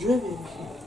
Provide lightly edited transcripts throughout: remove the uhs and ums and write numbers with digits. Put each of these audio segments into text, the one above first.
Je vais vérifier.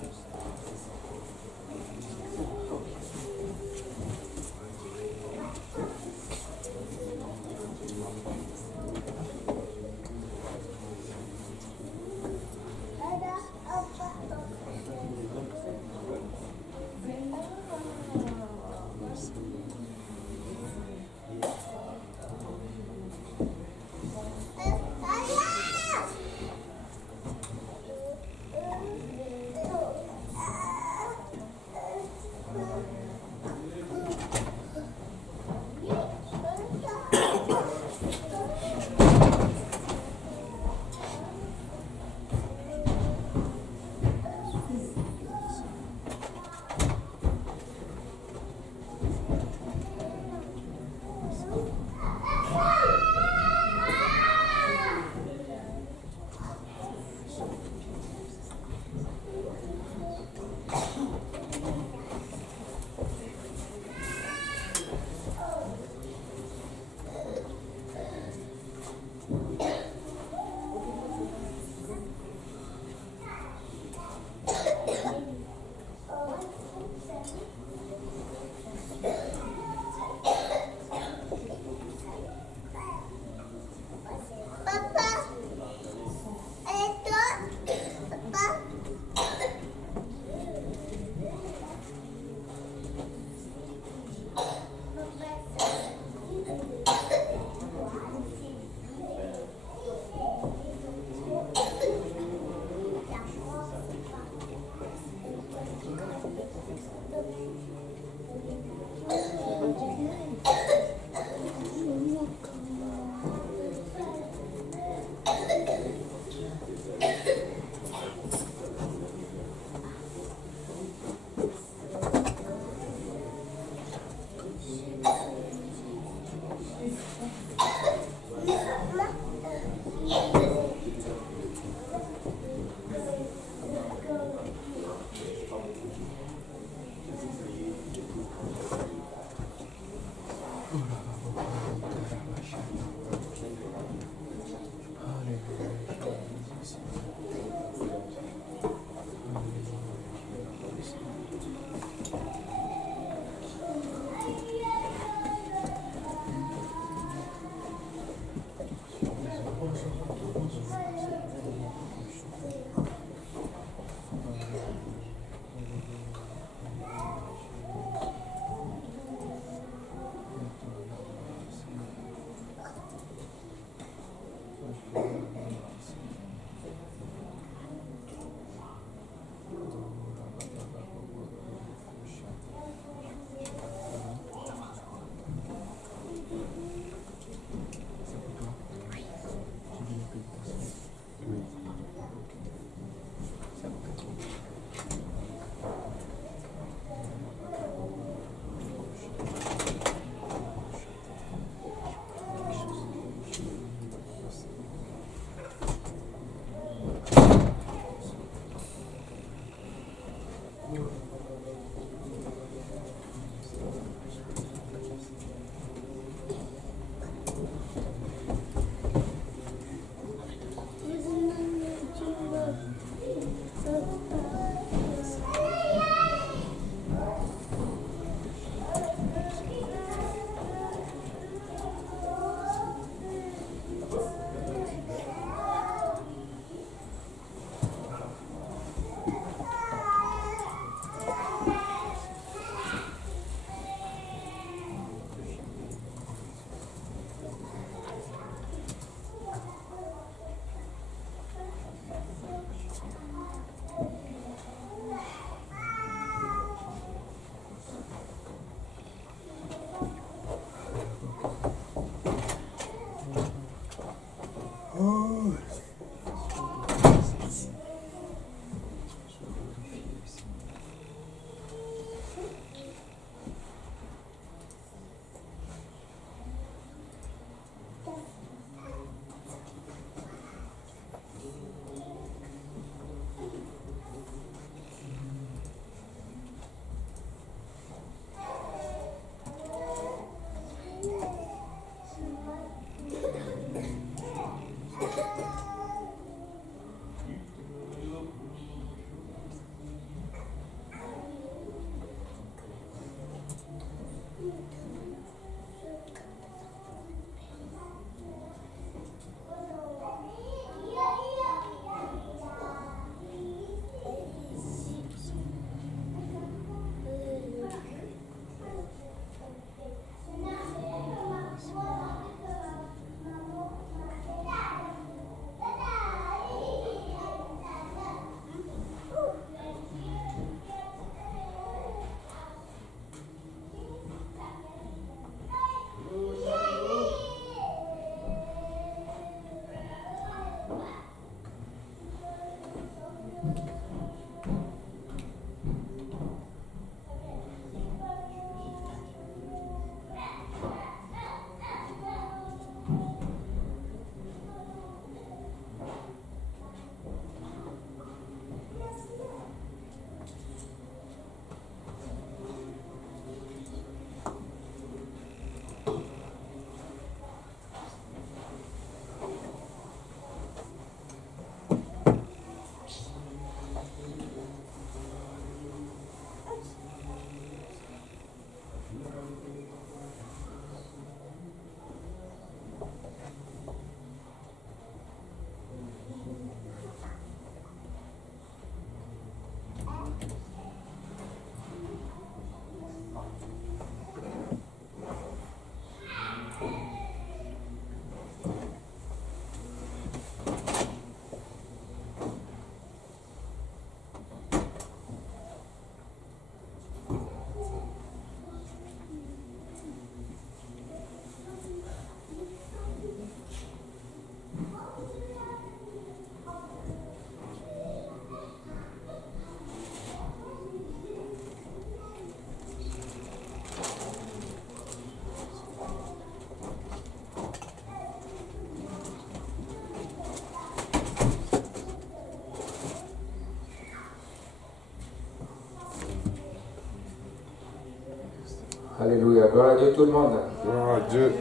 Alléluia. Gloire à Dieu tout le monde. Gloire à Dieu.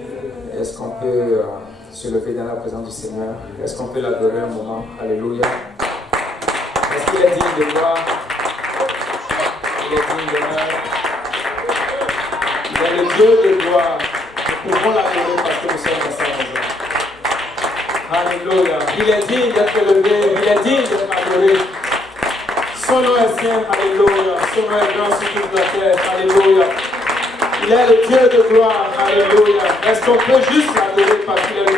Est-ce qu'on peut se lever dans la présence du Seigneur? Est-ce qu'on peut l'adorer un moment? Alléluia. Est-ce qu'il est digne de gloire? Il est digne d'honneur. Il est le Dieu de gloire. Nous pouvons l'adorer parce que nous sommes dans sa maison. Alléluia. Il est digne d'être élevé. Il est digne d'être adoré. Son nom est saint. Alléluia. Son nom est grand sur toute la terre. Alléluia. Il est le Dieu de gloire. Alléluia. Est-ce qu'on peut juste l'adorer parce qu'il est le roi?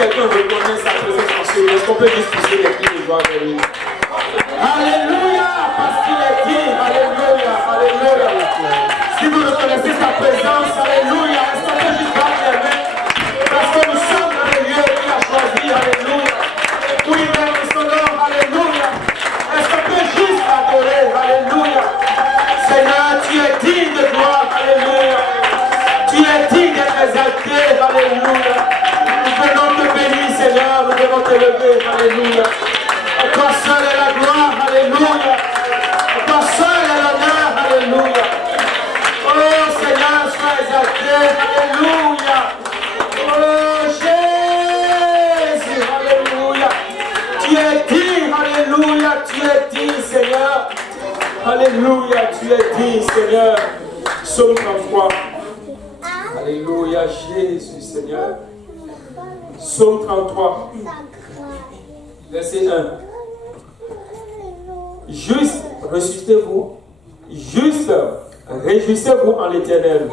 Quelqu'un reconnaît sa présence en ce lieu. Est-ce qu'on peut juste pousser les cris de gloire vers lui? Alléluia, parce qu'il est digne. Alléluia, alléluia. Si vous reconnaissez sa présence, alléluia, est-ce qu'on peut juste battre les mains? Parce que nous sommes dans le lieu qu'il a choisi, alléluia. Où il met son nom, alléluia. Est-ce qu'on peut juste adorer, alléluia. Seigneur, tu es digne de gloire, alléluia. Tu es digne d'être exalté, alléluia. Nous venons te bénir, Seigneur, nous venons te lever, alléluia. Toi seul est la gloire, alléluia. Toi seul est l'honneur, alléluia. Oh Seigneur, sois exalté, alléluia. Oh Jésus, alléluia. Tu es digne, alléluia, tu es digne, Seigneur. Alléluia, tu es digne, Seigneur. Psaume 33. Alléluia, Jésus, Seigneur. Psaume 33, verset 1. Juste, ressuscitez-vous. Juste, réjouissez-vous en l'Éternel.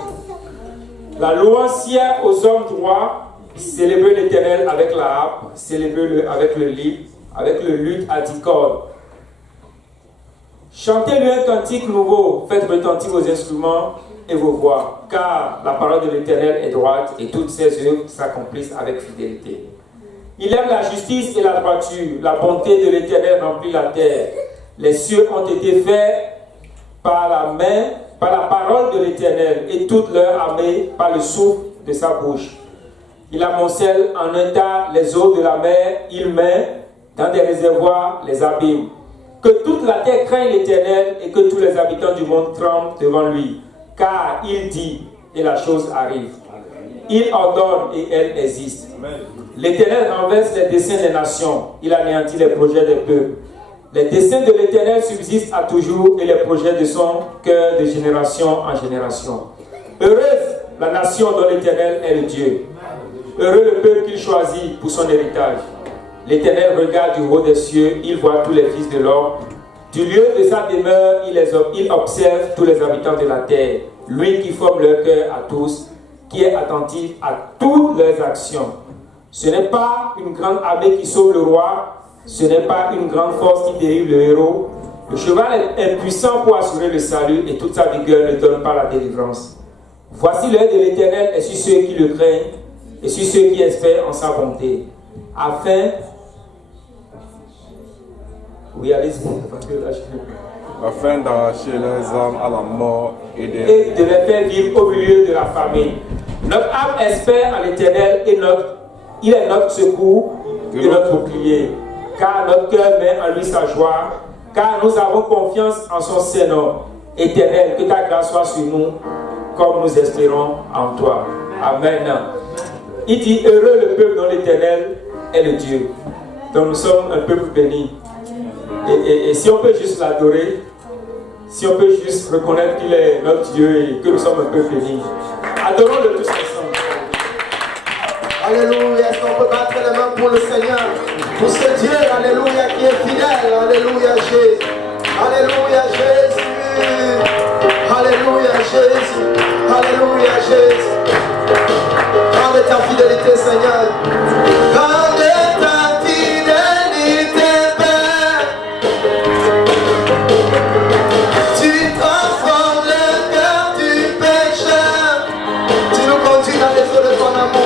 La louange aux hommes droits. Célébrez l'Éternel avec la harpe. Célébrez-le avec le lyre, avec le luth à 10 cordes. Chantez-lui un cantique nouveau. Faites retentir vos instruments et vos voix, car la parole de l'Éternel est droite et toutes ses œuvres s'accomplissent avec fidélité. Il aime la justice et la droiture. La bonté de l'Éternel remplit la terre. Les cieux ont été faits par la main, par la parole de l'Éternel, et toute leur armée par le souffle de sa bouche. Il amoncelle en un tas les eaux de la mer, il met dans des réservoirs les abîmes. Que toute la terre craigne l'Éternel et que tous les habitants du monde tremblent devant lui. Car il dit et la chose arrive. Il ordonne et elle existe. L'Éternel renverse les desseins des nations. Il anéantit les projets des peuples. Les desseins de l'Éternel subsistent à toujours et les projets de son cœur de génération en génération. Heureuse la nation dont l'Éternel est le Dieu. Heureux le peuple qu'il choisit pour son héritage. L'Éternel regarde du haut des cieux. Il voit tous les fils de l'homme. Du lieu de sa demeure, il observe tous les habitants de la terre. Lui qui forme leur cœur à tous, qui est attentif à toutes leurs actions. Ce n'est pas une grande armée qui sauve le roi, ce n'est pas une grande force qui dérive le héros. Le cheval est impuissant pour assurer le salut et toute sa vigueur ne donne pas la délivrance. Voici l'œil de l'Éternel est sur ceux qui le craignent et sur ceux qui espèrent en sa bonté, afin d'arracher leurs âmes à la mort et de les faire vivre au milieu de la famine. Notre âme espère en l'Éternel et il est notre secours et notre bouclier. Car notre cœur met en lui sa joie, car nous avons confiance en son Saint-Nom. Éternel, que ta grâce soit sur nous, comme nous espérons en toi. Amen. Il dit, heureux le peuple dont l'Éternel est le Dieu. Donc nous sommes un peuple béni. Et si on peut juste l'adorer, si on peut juste reconnaître qu'il est notre Dieu et que nous sommes un peuple béni, adorons-le tous ensemble. Alléluia, est-ce qu'on peut battre les mains pour le Seigneur, pour ce Dieu, alléluia, qui est fidèle, alléluia Jésus, alléluia Jésus, alléluia Jésus, alléluia Jésus. Grande est ta fidélité, Seigneur. Grande est ta fidélité, Père. Tu transformes le cœur du pécheur. Tu nous conduis dans les eaux de ton amour.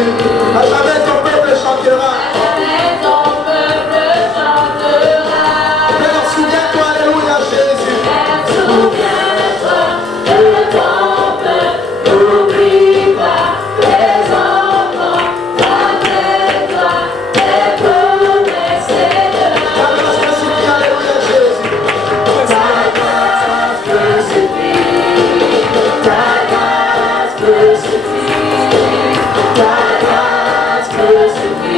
À jamais ton peuple chantera. Père, souviens-toi, alléluia, Jésus. Ta grâce me suffit, alléluia,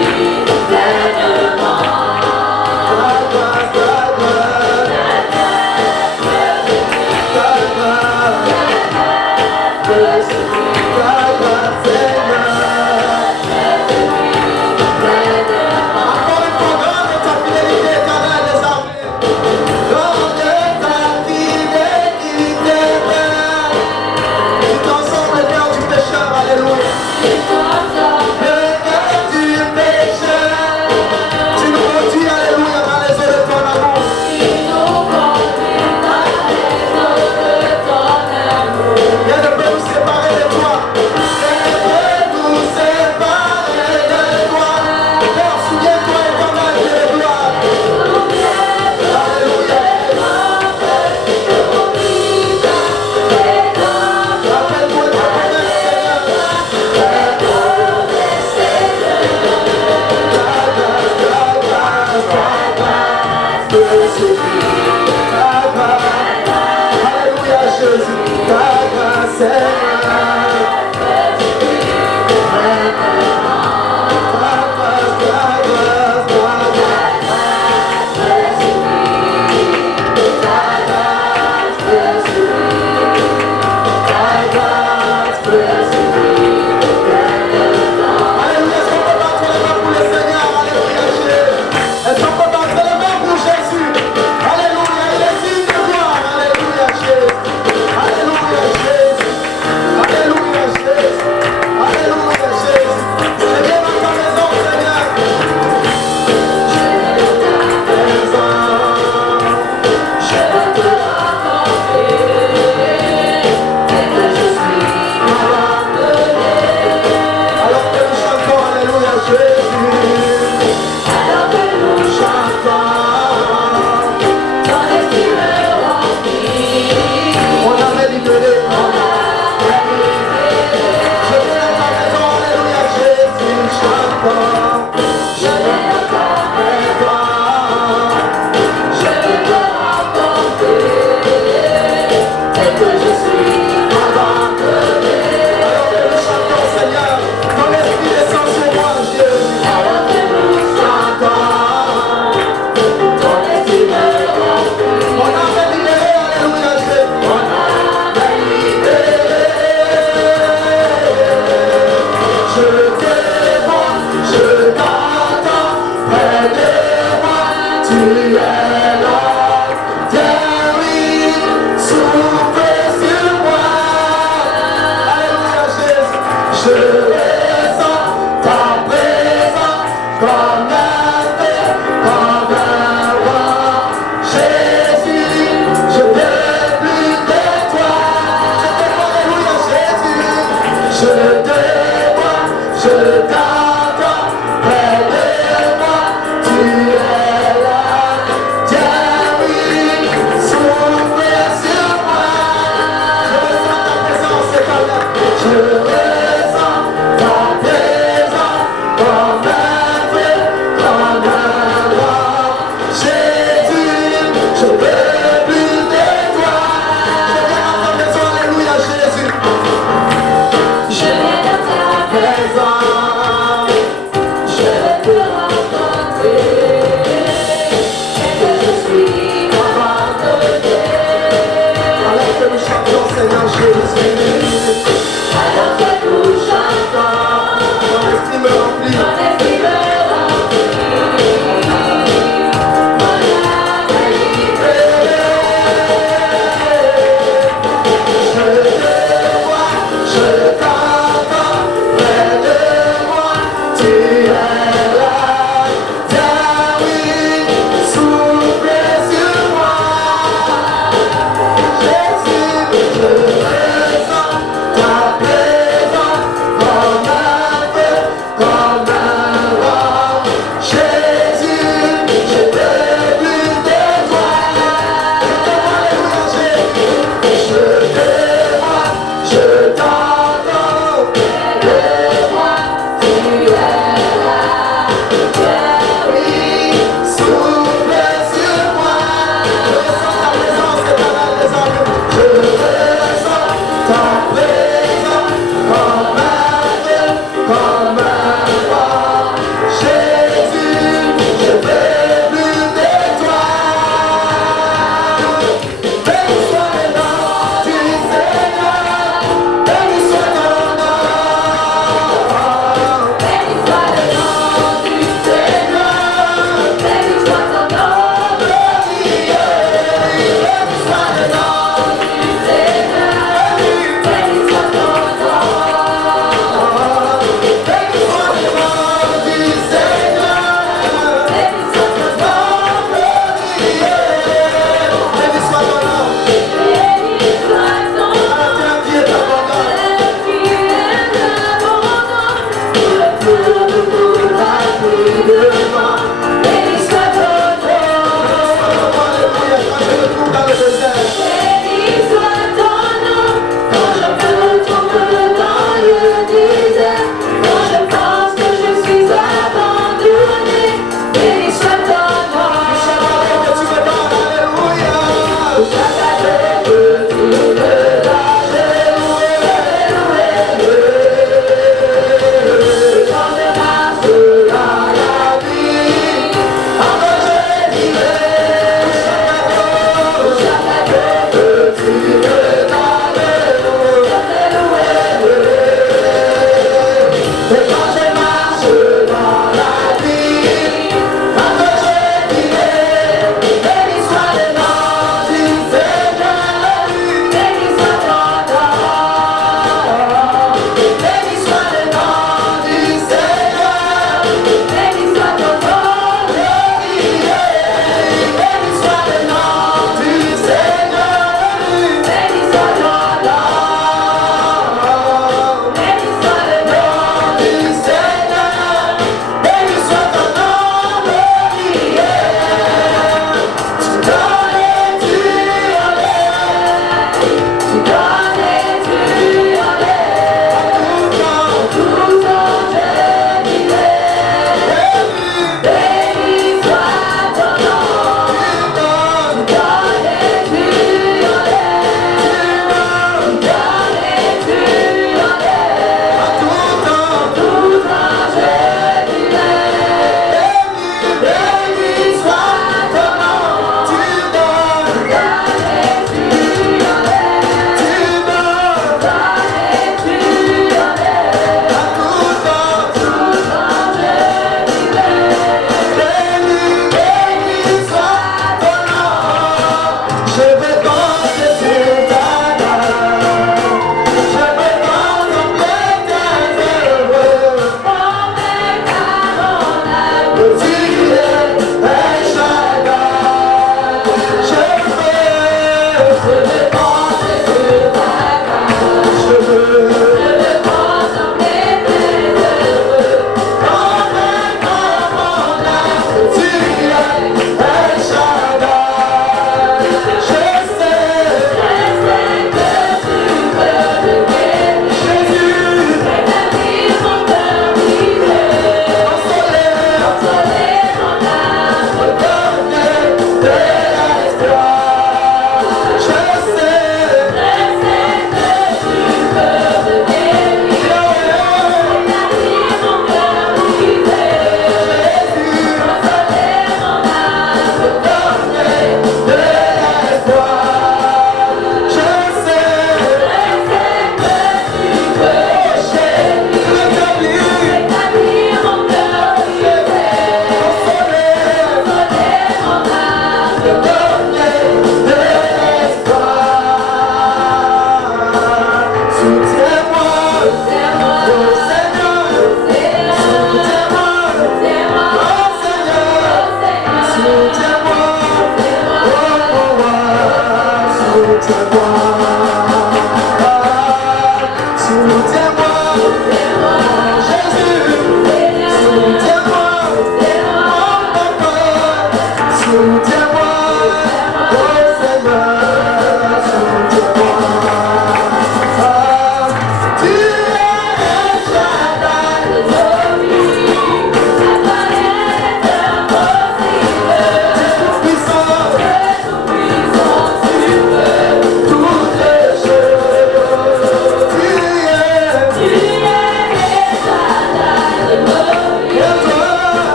Jésus. Je vais dans ta présence.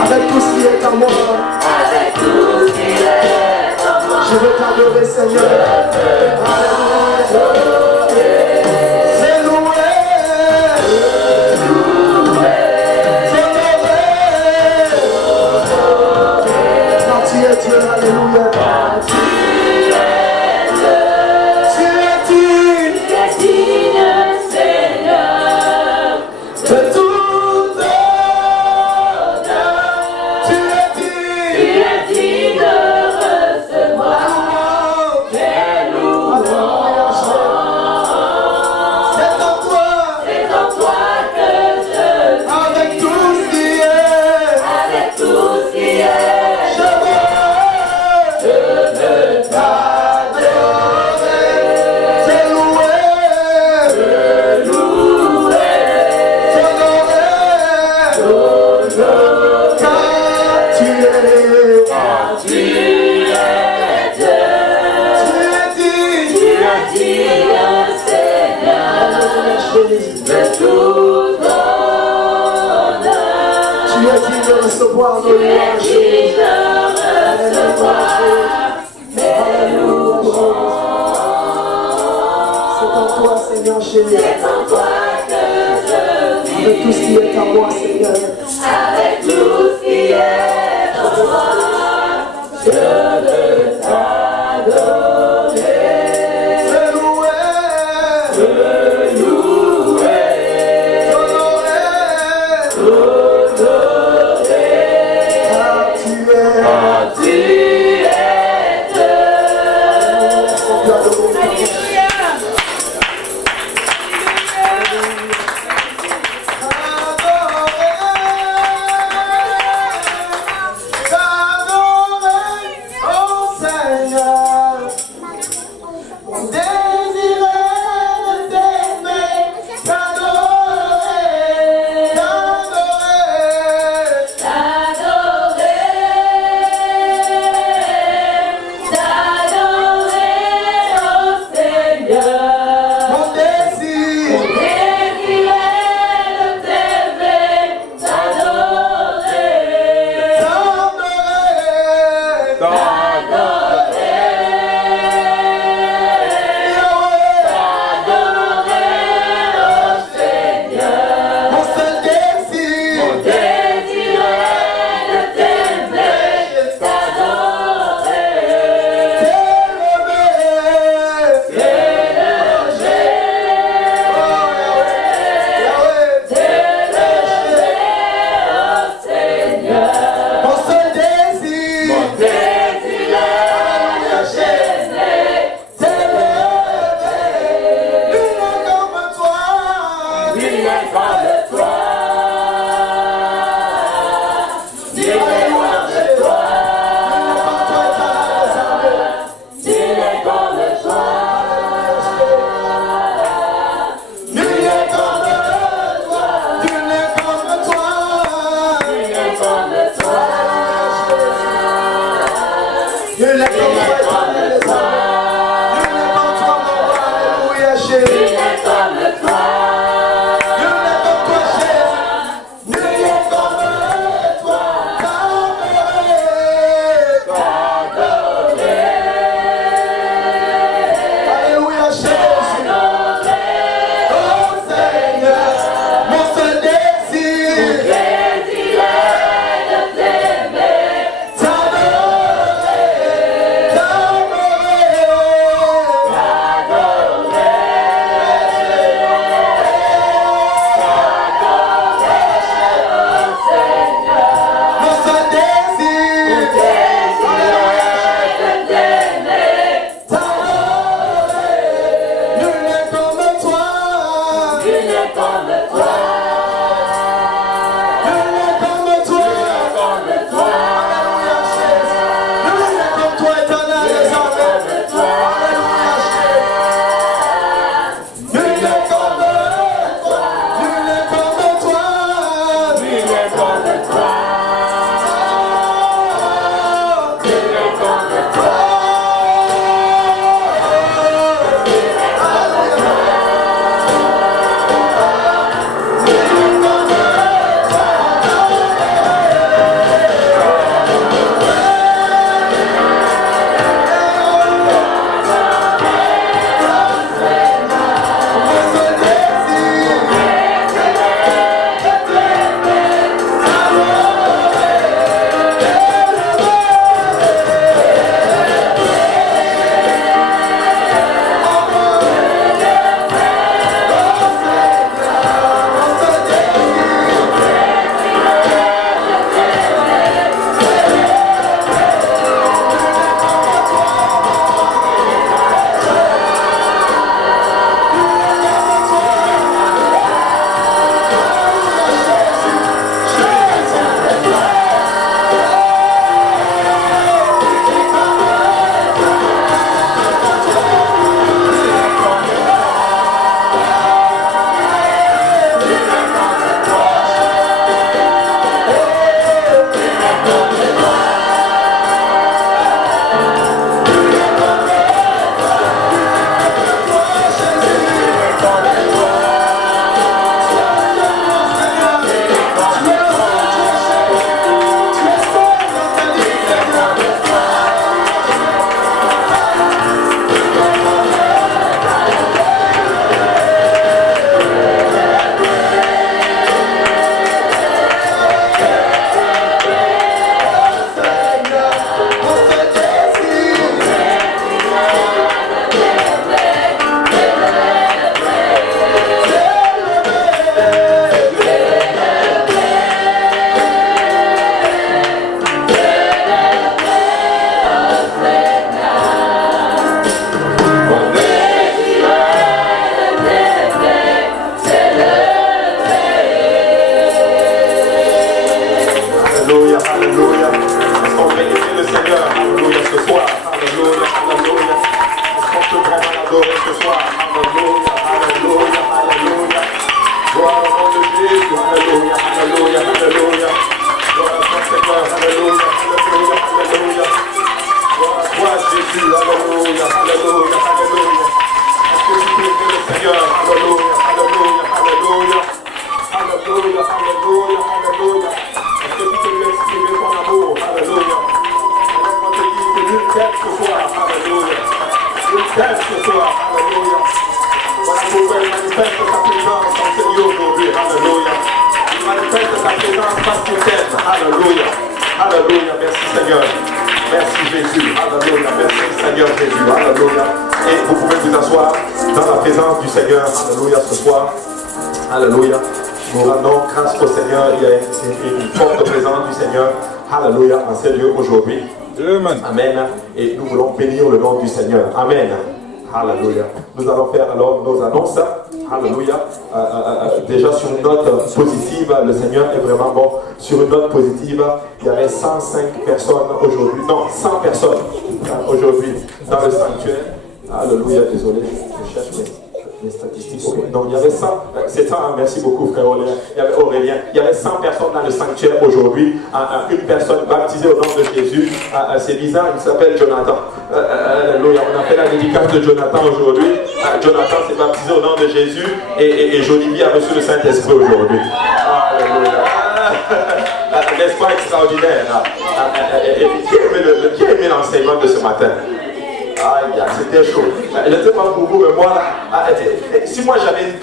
Avec tout ce qui est en moi, je veux t'adorer, Seigneur. C'est loué, quand tu es Dieu, alléluia. Recevoir nos louanges. C'est en toi, Seigneur Jésus. C'est en toi que je vis. Avec tout ce qui est en moi, Seigneur. Avec tout ce qui est en moi, je veux t'adorer. Te louer, n'est comme toi, éternel des armées. Nul n'est comme toi, mon roi. Alléluia, Jésus. Nul n'est comme toi. Nul n'est comme toi, Jésus. Nul n'est comme toi. Alléluia, Jésus. Oh Seigneur, mon seul désir. Amen. Et nous voulons bénir le nom du Seigneur. Amen. Alléluia. Nous allons faire alors nos annonces. Alléluia. Déjà sur une note positive, le Seigneur est vraiment bon. Sur une note positive, il y avait 105 personnes aujourd'hui. Non, 100 personnes aujourd'hui dans le sanctuaire. Alléluia. Désolé, je cherche mes... Les statistiques, ok. Donc il y avait 100, c'est ça, hein, merci beaucoup frère Aurélien. Il y avait 100 personnes dans le sanctuaire aujourd'hui. Une personne baptisée au nom de Jésus. C'est bizarre, il s'appelle Jonathan. Alléluia. On a fait la dédicace de Jonathan aujourd'hui. Jonathan s'est baptisé au nom de Jésus et Jolivie a reçu le Saint-Esprit aujourd'hui. Alléluia. N'est-ce pas extraordinaire? Qui a aimé l'enseignement de ce matin? Aïe, c'était chaud. Je ne sais pas pour vous, mais moi, si moi j'avais une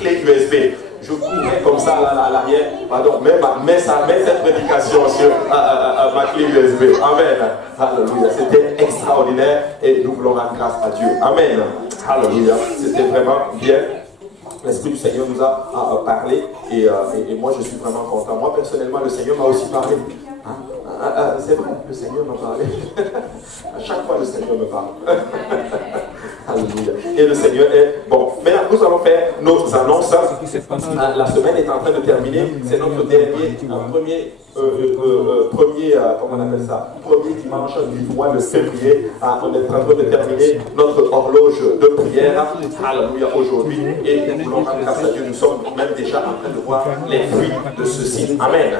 clé USB, je couvrais comme ça là, à l'arrière, pardon, mais cette prédication sur ma clé USB. Amen. Alléluia. C'était extraordinaire et nous voulons rendre grâce à Dieu. Amen. Alléluia. C'était vraiment bien. L'Esprit du Seigneur nous a parlé et moi je suis vraiment content. Moi personnellement, le Seigneur m'a aussi parlé. C'est vrai, le Seigneur m'a parlé. À chaque fois, le Seigneur me parle. Alléluia. Et le Seigneur est bon. Maintenant, nous allons faire nos annonces. La semaine est en train de terminer. C'est notre dernier, comment on appelle ça, premier dimanche du mois de février. On est en train de terminer notre horloge de prière. Alléluia, aujourd'hui. Et nous voulons rendre grâce à Dieu. Nous sommes même déjà en train de voir les fruits de ceci. Amen.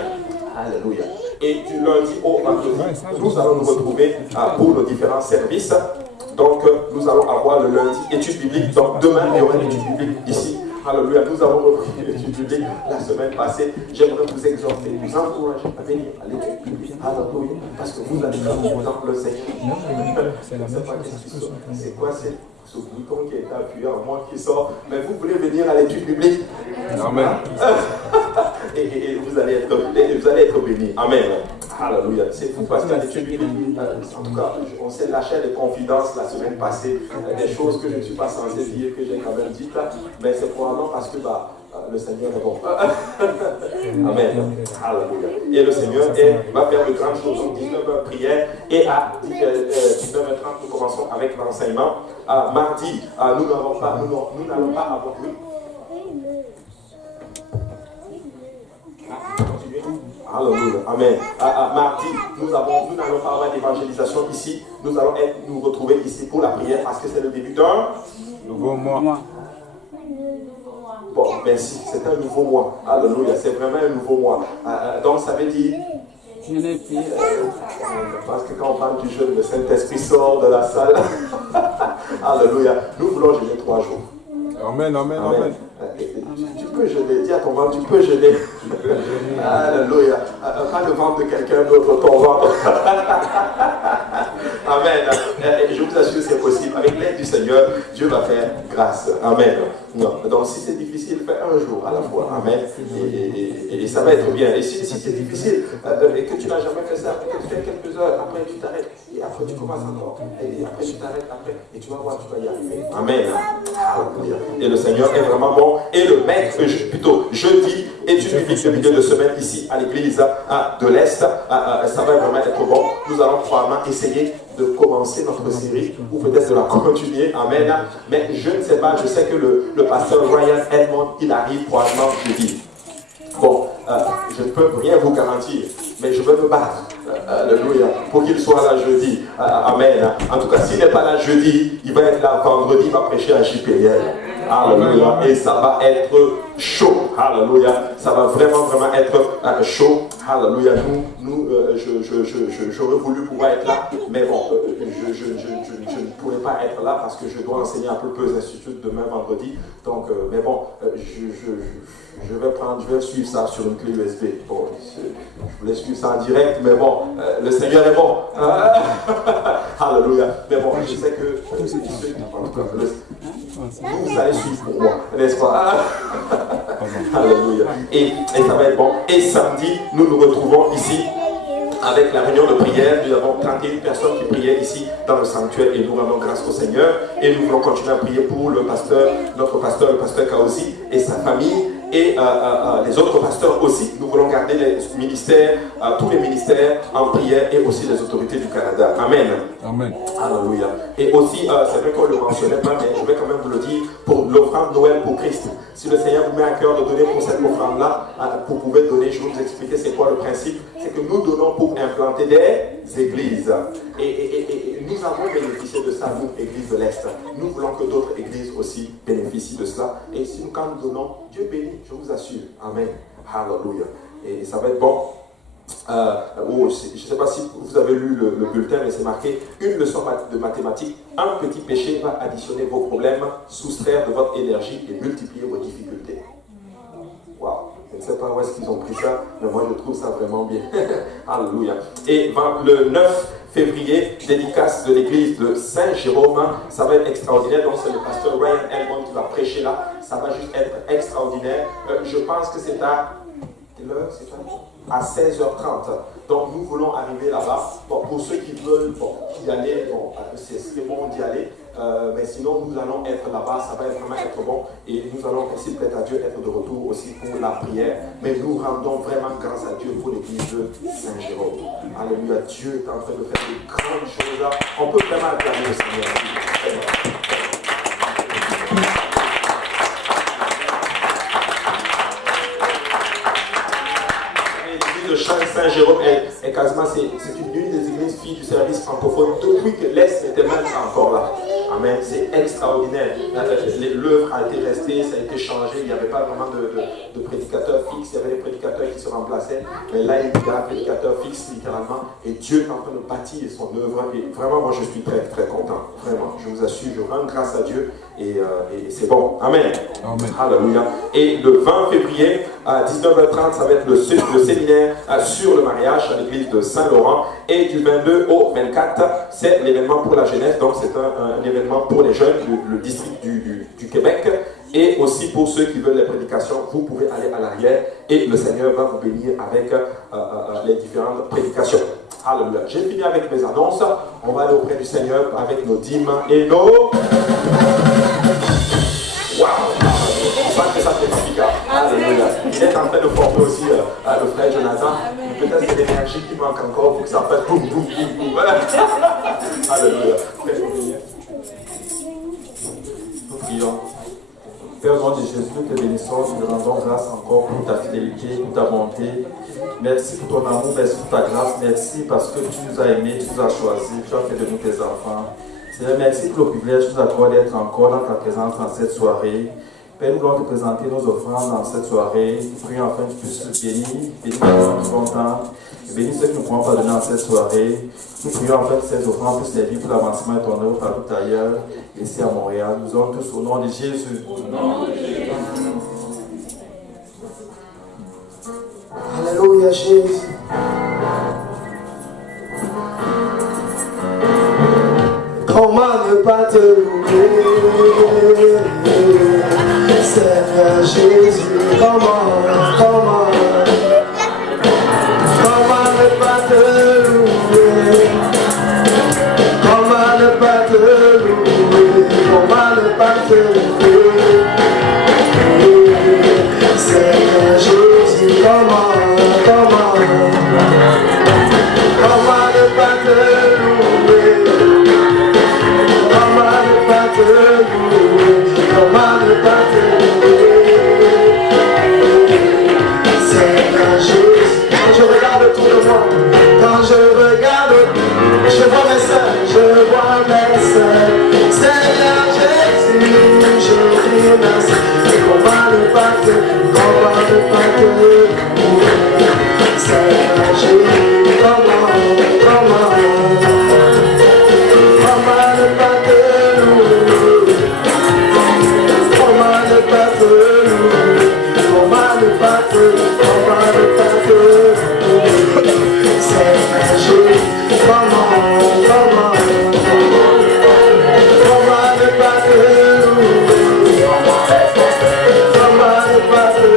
Alléluia. Et du lundi au vendredi, nous allons nous retrouver pour nos différents services. Donc, nous allons avoir le lundi étude biblique. Donc, demain, il y aura une étude biblique ici. Alléluia. Nous avons repris l'étude biblique la semaine passée. J'aimerais vous exhorter, vous encourager à venir à l'étude biblique. Alléluia. Parce que vous allez faire dans le Seigneur. C'est quoi ce bouton qui est appuyé en moi qui sort? Mais vous voulez venir à l'étude biblique? Amen. Et vous allez être bénis. Amen. Alléluia. C'est fou parce qu'à l'étude biblique, en tout cas, on s'est lâché des confidences la semaine passée, des choses que je ne suis pas censé dire, que j'ai quand même dites là, mais c'est probablement parce que le Seigneur est bon. Amen. Alléluia. Et le Seigneur va faire de grandes choses. Donc 19h prière et à 19h30 nous commençons avec l'enseignement. Mardi, nous n'allons pas avoir. Alléluia. Amen. Mardi, nous n'allons pas avoir d'évangélisation ici. Nous allons nous retrouver ici pour la prière parce que c'est le début d'un nouveau mois. Bon, merci. C'est un nouveau mois. Alléluia. C'est vraiment un nouveau mois. Donc, ça veut dire. Parce que quand on parle du jeûne, le Saint-Esprit sort de la salle. Alléluia. Nous voulons jeûner 3 jours. Amen, amen, amen. Tu peux jeûner, dis à ton ventre, tu peux jeûner. Alléluia. Pas le ventre de quelqu'un d'autre, ton ventre. Amen. Je vous assure, c'est possible. Avec l'aide du Seigneur, Dieu va faire grâce. Amen. Non. Donc si c'est difficile, fais un jour à la fois. Amen. Et ça va être bien. Et si c'est difficile et que tu n'as jamais fait ça, tu fais quelques heures, après tu t'arrêtes. Et après tu commences encore. Et après tu t'arrêtes après. Et tu vas voir, tu vas y arriver. Amen. Alléluia. Et le Seigneur est vraiment bon. Et le maître, plutôt jeudi, étude biblique de milieu de semaine ici à l'église de l'Est. Ça va vraiment être bon. Nous allons probablement essayer de commencer notre série ou peut-être de la continuer. Amen. Mais je ne sais pas, je sais que le pasteur Ryan Edmond, il arrive probablement jeudi. Bon, je ne peux rien vous garantir, mais je veux me battre. Alléluia. Pour qu'il soit là jeudi. Amen. En tout cas, s'il n'est pas là jeudi, il va être là vendredi, il va prêcher à JPL. Alléluia. Et ça va être chaud. Alléluia. Ça va vraiment être chaud. Alléluia. J'aurais voulu pouvoir être là, mais bon, je ne pourrais pas être là parce que je dois enseigner à Purpose Institute demain vendredi. Donc, mais bon, je vais suivre ça sur une clé USB. Bon, je voulais suivre ça en direct, mais bon, le Seigneur est bon. Alléluia. Mais bon, je sais que vous allez suivre pour moi, n'est-ce pas? Alléluia. Et ça va être bon. Et samedi, nous nous retrouvons ici avec la réunion de prière. Nous avons 31 personnes qui priaient ici dans le sanctuaire et nous rendons grâce au Seigneur. Et nous voulons continuer à prier pour le pasteur, notre pasteur, le pasteur Kaosi et sa famille. Et les autres pasteurs aussi. Nous voulons garder les ministères, tous les ministères en prière et aussi les autorités du Canada. Amen. Amen. Alléluia. Et aussi, c'est vrai qu'on ne le mentionnait pas, mais je vais quand même vous le dire, pour l'offrande Noël pour Christ. Si le Seigneur vous met à cœur de donner pour cette offrande-là, vous pouvez donner. Je vais vous expliquer c'est quoi le principe. C'est que nous donnons pour implanter des églises. Et nous nous avons bénéficié de ça, nous, Église de l'Est. Nous voulons que d'autres églises aussi bénéficient de cela. Et si nous, quand nous donnons, Dieu bénit, je vous assure. Amen. Hallelujah. Et ça va être bon. Je ne sais pas si vous avez lu le bulletin, mais c'est marqué une leçon de mathématiques. Un petit péché va additionner vos problèmes, soustraire de votre énergie et multiplier vos difficultés. Waouh! Je ne sais pas où est-ce qu'ils ont pris ça, mais moi je trouve ça vraiment bien. Alléluia. Et le 9 février, dédicace de l'église de Saint-Jérôme, ça va être extraordinaire. Donc c'est le pasteur Ryan Elmond qui va prêcher là. Ça va juste être extraordinaire. Je pense que c'est à quelle heure c'est à 16h30. Donc nous voulons arriver là-bas. Bon, pour ceux qui veulent y aller, bon, c'est bon d'y aller. Mais sinon, nous allons être là-bas, ça va vraiment être bon. Et nous allons, s'il plaît à Dieu, être de retour aussi pour la prière. Mais nous rendons vraiment grâce à Dieu pour l'église de Saint-Jérôme. Alléluia, Dieu est en train de faire de grandes choses. On peut vraiment acclamer le Seigneur. L'église de Saint-Jérôme est quasiment, c'est une des églises filles du service francophone depuis que l'Est n'était même pas encore là. Amen, c'est extraordinaire. L'œuvre a été restée, ça a été changé. Il n'y avait pas vraiment de prédicateur fixe. Il y avait des prédicateurs qui se remplaçaient. Mais là, il y a un prédicateur fixe, littéralement. Et Dieu est en train de bâtir son œuvre. Et vraiment, moi, je suis très, très content. Vraiment, je vous assure, je rends grâce à Dieu. Et c'est bon. Amen. Amen. Alléluia. Et le 20 février, à 19h30, ça va être le séminaire sur le mariage à l'église de Saint-Laurent. Et du 22 au 24, c'est l'événement pour la jeunesse. Donc, c'est un événement pour les jeunes, le district du Québec. Et aussi pour ceux qui veulent les prédications, vous pouvez aller à l'arrière et le Seigneur va vous bénir avec les différentes prédications. Alléluia. J'ai fini avec mes annonces. On va aller auprès du Seigneur avec nos dîmes et nos... Waouh! On pense que ça fait efficace. Alléluia. Il est en train de former aussi le frère Jonathan. Peut-être c'est l'énergie qui manque encore pour que ça fasse boum, boum, boum, boum. Alléluia. Nous prions. Père, au nom de Jésus, nous te bénissons, nous te rendons grâce encore pour ta fidélité, pour ta bonté. Merci pour ton amour, merci pour ta grâce, merci parce que tu nous as aimés, tu nous as choisis, tu as fait de nous tes enfants. Seigneur, merci pour le privilège que tu nous accordes d'être encore dans ta présence dans cette soirée. Père, nous voulons te présenter nos offrandes dans cette soirée. Nous prions afin que tu puisses nous bénir, bénir les gens qui contentent, et bénir ceux qui ne pourront pas donner dans cette soirée. Nous prions afin que ces offrandes puissent servir pour l'avancement de ton œuvre partout ailleurs, ici à Montréal. Nous allons tous au nom de Jésus. Alléluia, Jésus. Comment ne pas te louer, Seigneur Jésus, comment ne pas te louer, comment ne pas te louer, comment ne pas te louer, Seigneur Jésus, comment ne pas te louer, comment ne pas te louer, Seigneur Jésus. Quand je regarde autour de moi, quand je regarde, je vois mes sœurs, Seigneur Jésus, je dis merci. Comment ne pas te louer, Seigneur Jésus, comment ne pas te louer, comment ne pas te louer, Seigneur Jésus, comment ne pas te louer, comment ne pas te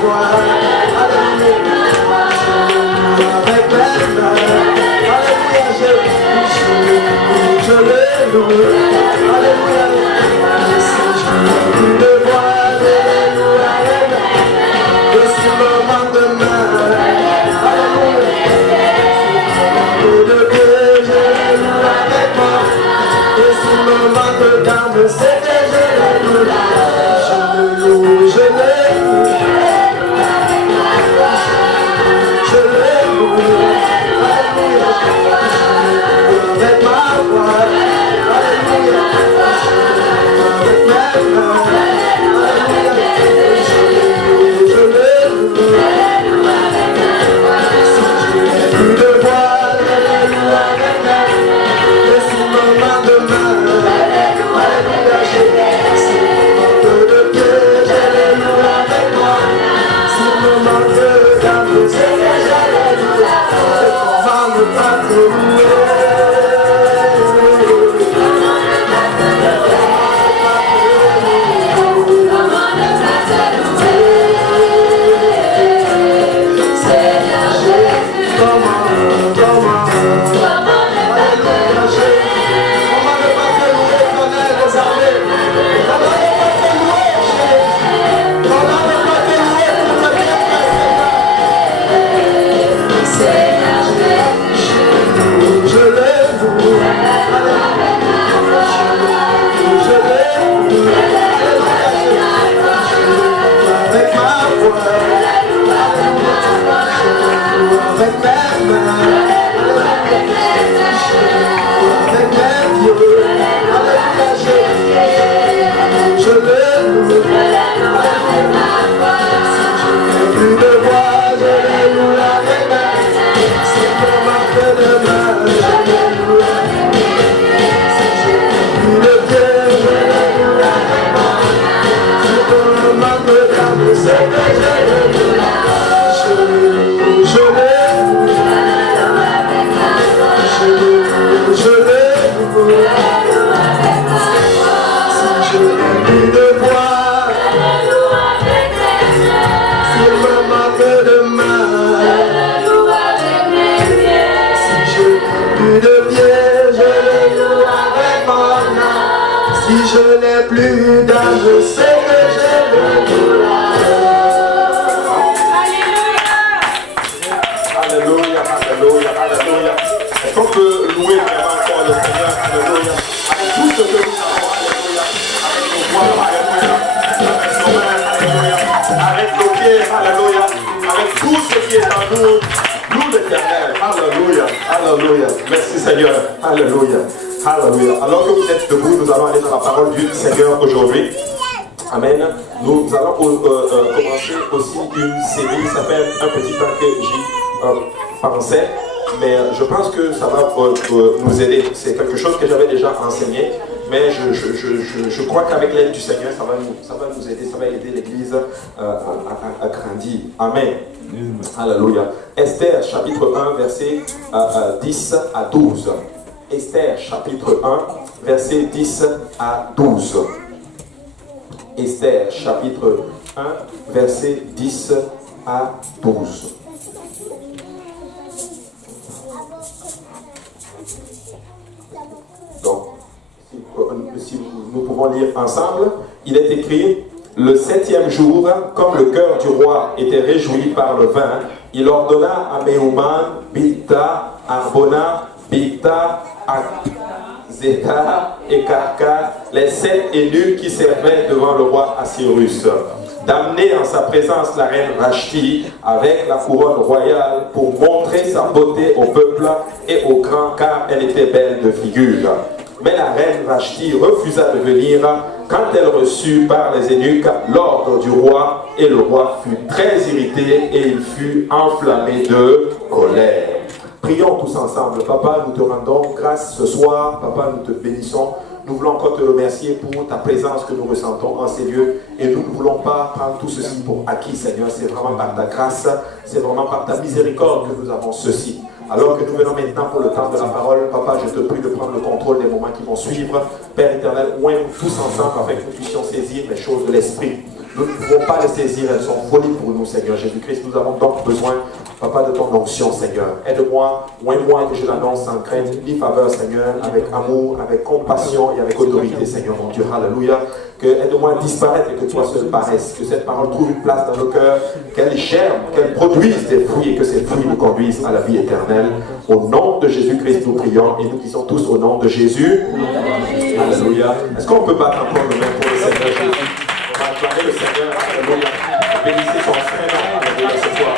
voix. Alléluia. Avec mes mains. Alléluia. Je le loue. Alléluia. Une voix. Alléluia. Et si le moment de main. Alléluia. De Dieu, je le loue avec moi. Et si le moment de dame, c'est que je le loue. Je le loue. Je le loue. Alléluia. Avec ma voix. Alléluia. Avec mes mains. Alléluia. Je le loue. Plus de voix. Alléluia. Et si le moment de main. Alléluia. Je de Dieu, je le loue avec moi. Si le moment de dame, c'est que je le loue. Va ne pas te louer. Alléluia. Merci Seigneur. Alléluia. Alléluia. Alors que vous êtes debout, nous allons aller dans la parole du Seigneur aujourd'hui. Amen. Nous allons commencer aussi une série qui s'appelle Un petit temps que j'y pensais. Mais je pense que ça va nous aider. C'est quelque chose que j'avais déjà enseigné. Mais je crois qu'avec l'aide du Seigneur, ça va nous aider. Ça va aider l'Église à grandir. Amen. Alléluia. Esther chapitre 1 verset 10 à 12. Esther chapitre 1 verset 10 à 12. Esther chapitre 1 verset 10 à 12. Donc, si nous pouvons lire ensemble, il est écrit: le 7e jour, comme le cœur du roi était réjoui par le vin, il ordonna à Méhuman, Bilta, Arbona, Bilta, Zéta et Karka, les 7 eunuques qui servaient devant le roi Assyrus, d'amener en sa présence la reine Vashti avec la couronne royale pour montrer sa beauté au peuple et aux grands, car elle était belle de figure. Mais la reine Vashti refusa de venir quand elle reçut par les eunuques l'ordre du roi, et le roi fut très irrité et il fut enflammé de colère. Prions tous ensemble. Papa, nous te rendons grâce ce soir. Papa, nous te bénissons. Nous voulons encore te remercier pour ta présence que nous ressentons en ces lieux. Et nous ne voulons pas prendre tout ceci pour acquis, Seigneur. C'est vraiment par ta grâce, c'est vraiment par ta miséricorde que nous avons ceci. Alors que nous venons maintenant pour le temps de la parole, Papa, je te prie de prendre le contrôle des moments qui vont suivre. Père éternel, oins-nous tous ensemble afin que nous puissions saisir les choses de l'Esprit. Nous ne pouvons pas les saisir, elles sont folies pour nous, Seigneur Jésus-Christ. Nous avons donc besoin, Papa, de ton onction, Seigneur. Aide-moi, moins que je l'annonce sans crainte, ni faveur, Seigneur, avec amour, avec compassion et avec autorité, Seigneur, mon Dieu. Alléluia. Que aide-moi à disparaître et que toi seul paraisse. Que cette parole trouve une place dans nos cœurs, qu'elle germe, qu'elle produise des fruits et que ces fruits nous conduisent à la vie éternelle. Au nom de Jésus-Christ, nous prions et nous disons tous au nom de Jésus. Alléluia. Est-ce qu'on peut battre encore le même pour le Seigneur Jésus? On va acclamer le Seigneur. Alléluia. Bénissez son Saint-Nom. Alléluia ce soir.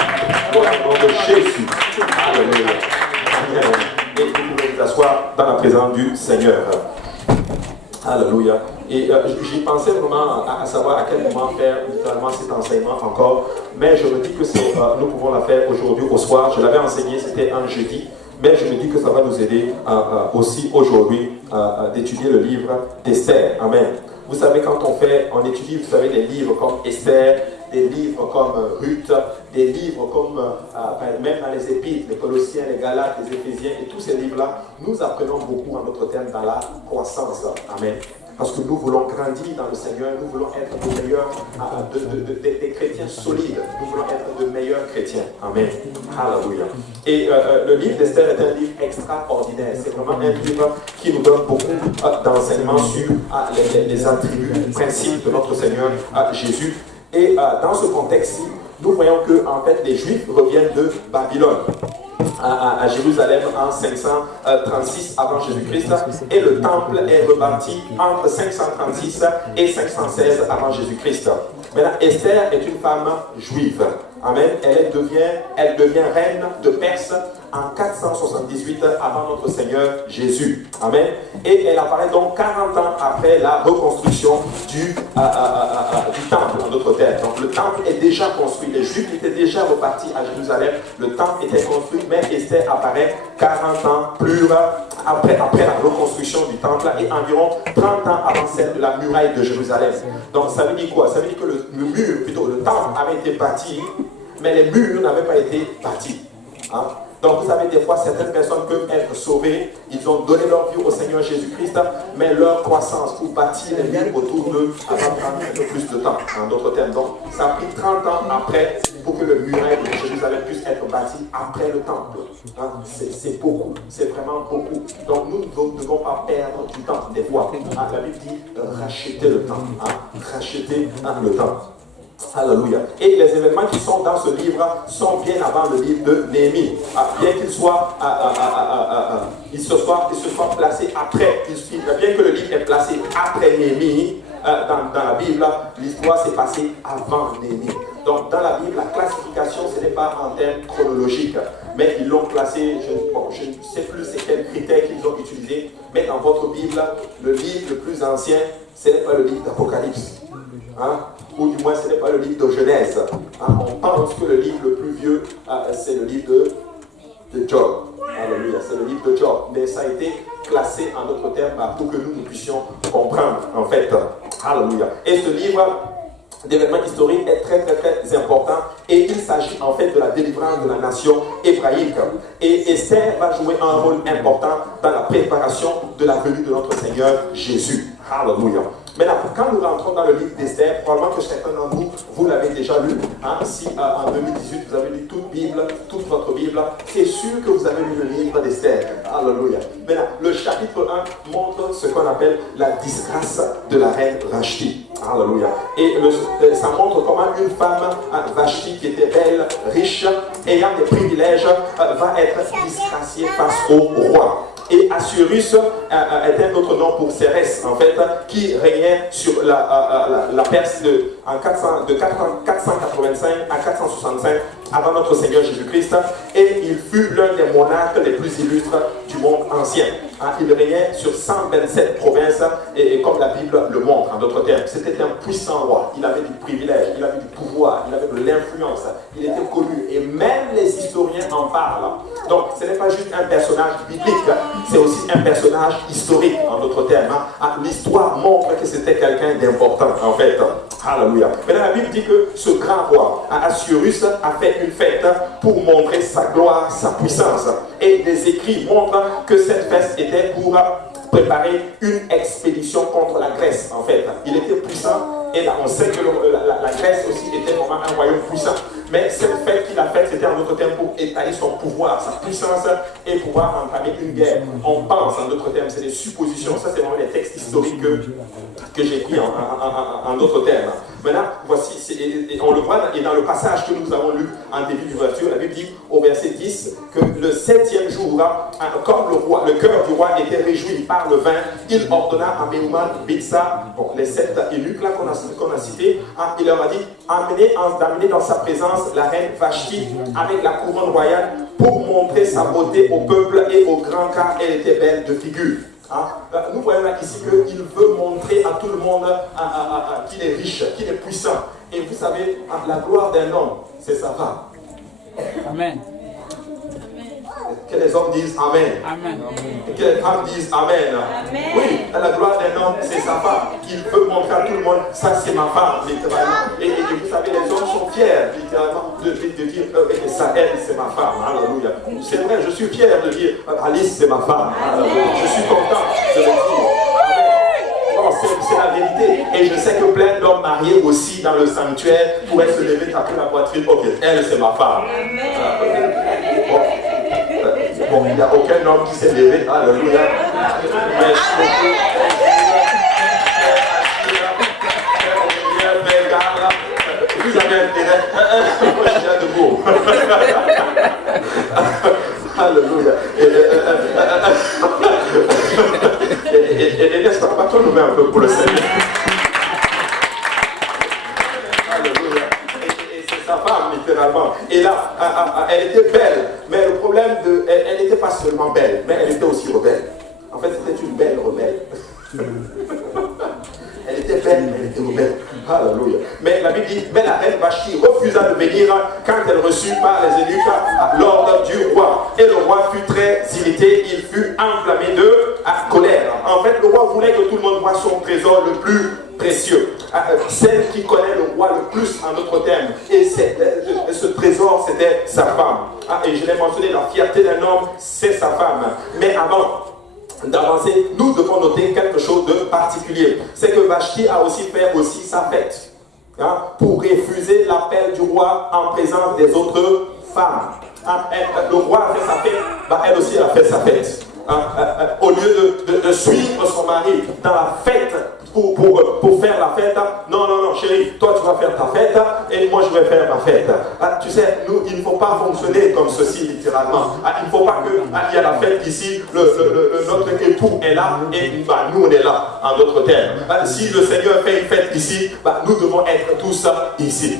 Gloire au nom de Jésus. Alléluia. Amen. Et vous pouvez vous asseoir dans la présence du Seigneur. Alléluia. Et j'y pensais vraiment à savoir à quel moment faire littéralement cet enseignement encore. Mais je me dis que nous pouvons la faire aujourd'hui au soir. Je l'avais enseigné, c'était un jeudi. Mais je me dis que ça va nous aider aussi aujourd'hui d'étudier le livre d'Esther. Amen. Vous savez, quand on étudie, vous savez, des livres comme Esther, des livres comme Ruth, des livres comme, même dans les Épîtres, les Colossiens, les Galates, les Éphésiens, et tous ces livres-là, nous apprenons beaucoup en notre terme dans la croissance. Amen. Parce que nous voulons grandir dans le Seigneur, nous voulons être de meilleurs, des chrétiens solides, nous voulons être de meilleurs chrétiens. Amen. Alléluia. Et le livre d'Esther est un livre extraordinaire. C'est vraiment un livre qui nous donne beaucoup d'enseignements sur les attributs, les principes de notre Seigneur Jésus. Et dans ce contexte-ci, nous voyons que en fait, les Juifs reviennent de Babylone à Jérusalem en 536 avant Jésus-Christ, et le temple est rebâti entre 536 et 516 avant Jésus-Christ. Maintenant, Esther est une femme juive. Amen. Elle devient reine de Perse en 478 avant notre Seigneur Jésus. Amen. Et elle apparaît donc 40 ans après la reconstruction du temple en d'autres termes. Donc le temple est déjà construit. Les Juifs étaient déjà repartis à Jérusalem. Le temple était construit, mais Esther apparaît 40 ans plus après la reconstruction du temple et environ 30 ans avant celle de la muraille de Jérusalem. Donc ça veut dire quoi? Ça veut dire que le temple avait été bâti, mais les murs n'avaient pas été bâtis. Hein? Donc vous savez, des fois, certaines personnes peuvent être sauvées, ils ont donné leur vie au Seigneur Jésus-Christ, mais leur croissance pour bâtir les murs autour d'eux va prendre un peu plus de temps, en d'autres termes. Donc ça a pris 30 ans après pour que le muraille de Jérusalem puisse être bâti après le temple. Hein? C'est beaucoup, c'est vraiment beaucoup. Donc nous ne devons pas perdre du temps, des fois. Hein? La Bible dit racheter le temps. Hein? Racheter le temps. Alléluia. Et les événements qui sont dans ce livre sont bien avant le livre de Néhémie. Bien qu'il soit, il se soit placé après, bien que le livre est placé après Néhémie, dans la Bible, l'histoire s'est passée avant Néhémie. Donc dans la Bible, la classification, ce n'est pas en termes chronologiques, mais ils l'ont classé, je ne sais plus c'est quels critères qu'ils ont utilisés, mais dans votre Bible, le livre le plus ancien, ce n'est pas le livre d'Apocalypse. Hein? Ou du moins ce n'est pas le livre de Genèse. Hein? On pense que le livre le plus vieux, c'est le livre de Job. Alléluia, c'est le livre de Job. Mais ça a été classé en d'autres termes pour que nous puissions comprendre en fait. Alléluia. Et ce livre d'événements historiques est très très important, et il s'agit en fait de la délivrance de la nation hébraïque. Et Esther va jouer un rôle important dans la préparation de la venue de notre Seigneur Jésus. Alléluia. Maintenant, quand nous rentrons dans le livre d'Esther, probablement que certains d'entre vous l'avez déjà lu. Hein? Si en 2018 vous avez lu toute votre Bible, c'est sûr que vous avez lu le livre d'Esther. Alléluia. Maintenant, le chapitre 1 montre ce qu'on appelle la disgrâce de la reine Vashti. Alléluia. Et ça montre comment une femme, Vashti, qui était belle, riche, ayant des privilèges, va être disgraciée face au roi. Et Assuérus est un autre nom pour Cérès, en fait, qui régnait sur la Perse de 485 à 465 avant notre Seigneur Jésus-Christ, et il fut l'un des monarques les plus illustres du monde ancien. Il régnait sur 127 provinces, et comme la Bible le montre, en d'autres termes, c'était un puissant roi. Il avait du privilège, il avait du pouvoir, il avait de l'influence, il était connu, et même les historiens en parlent. Donc ce n'est pas juste un personnage biblique, c'est aussi un personnage historique, en d'autres termes. L'histoire montre que c'était quelqu'un d'important, en fait. Alléluia. Maintenant, la Bible dit que ce grand roi, Assuérus, a fait une fête pour montrer sa gloire, sa puissance. Et des écrits montrent que cette fête était pour préparer une expédition contre la Grèce, en fait. Il était puissant, Et là, on sait que la Grèce aussi était vraiment un royaume puissant. Mais cette fête qu'il a faite, c'était en d'autres termes pour étaler son pouvoir, sa puissance et pouvoir entamer une guerre. On pense en d'autres termes, c'est des suppositions. Ça, c'est vraiment les textes historiques que j'ai pris en d'autres termes. Maintenant, voici, et on le voit, et dans le passage que nous avons lu en début d'ouverture, la Bible dit au verset 10 que le 7e jour, comme le cœur du roi était réjoui par le vin, il ordonna à Méouman, Bitsa, les 7 eunuques là qu'on a cités, il leur a dit d'amener dans sa présence la reine Vashti avec la couronne royale pour montrer sa beauté au peuple et au grand, car elle était belle de figure. Nous voyons là ici qu'il veut montrer à tout le monde qu'il est riche, qu'il est puissant. Et vous savez, la gloire d'un homme, c'est sa femme. Amen. Que les hommes disent Amen. Amen. Et que les femmes disent Amen. Amen. Oui, la gloire d'un homme, c'est sa femme. Il veut montrer à tout le monde, ça c'est ma femme, littéralement. Et vous savez, les hommes sont fiers, littéralement, de dire, ça, elle, c'est ma femme. Alléluia. C'est vrai, je suis fier de dire, Alice, c'est ma femme. Alléluia. Je suis content de le dire. Non, c'est la vérité. Et je sais que plein d'hommes mariés aussi dans le sanctuaire pourraient se lever, taper la poitrine. Ok, elle, c'est ma femme. Bon, il n'y a aucun homme qui s'est levé. Alléluia. Merci beaucoup. Vous avez intérêt. Moi, je viens de vous. Alléluia. Et n'est-ce pas, toi, nous un peu pour le Seigneur. Alléluia. Et c'est sa femme, littéralement. Et là, elle était belle. Mais le problème, elle n'était pas seulement belle, mais elle était aussi rebelle. En fait, c'était une belle rebelle. Elle était belle, mais elle était rebelle. Alléluia. Mais la Bible dit, mais la reine Vashti refusa de venir quand elle reçut par les eunuques l'ordre du roi. Et le roi fut très irrité, il fut enflammé de colère. En fait, le roi voulait que tout le monde voie son trésor le plus précieux. Celle qui connaît le roi le plus en d'autres termes. Et ce trésor, c'était sa femme. Et je l'ai mentionné, la fierté d'un homme, c'est sa femme. Mais avant d'avancer, nous devons noter quelque chose de particulier. C'est que Vashti a aussi fait sa fête. Pour refuser l'appel du roi en présence des autres femmes. Le roi a fait sa fête, elle aussi a fait sa fête. Au lieu de suivre son mari dans la fête pour faire la fête, non chérie, toi tu vas faire ta fête et moi je vais faire ma fête. Tu sais, nous, il ne faut pas fonctionner comme ceci littéralement. Il ne faut pas qu'il y ait la fête ici, notre époux est là et nous on est là, en d'autres termes. Si le Seigneur fait une fête ici, nous devons être tous ici.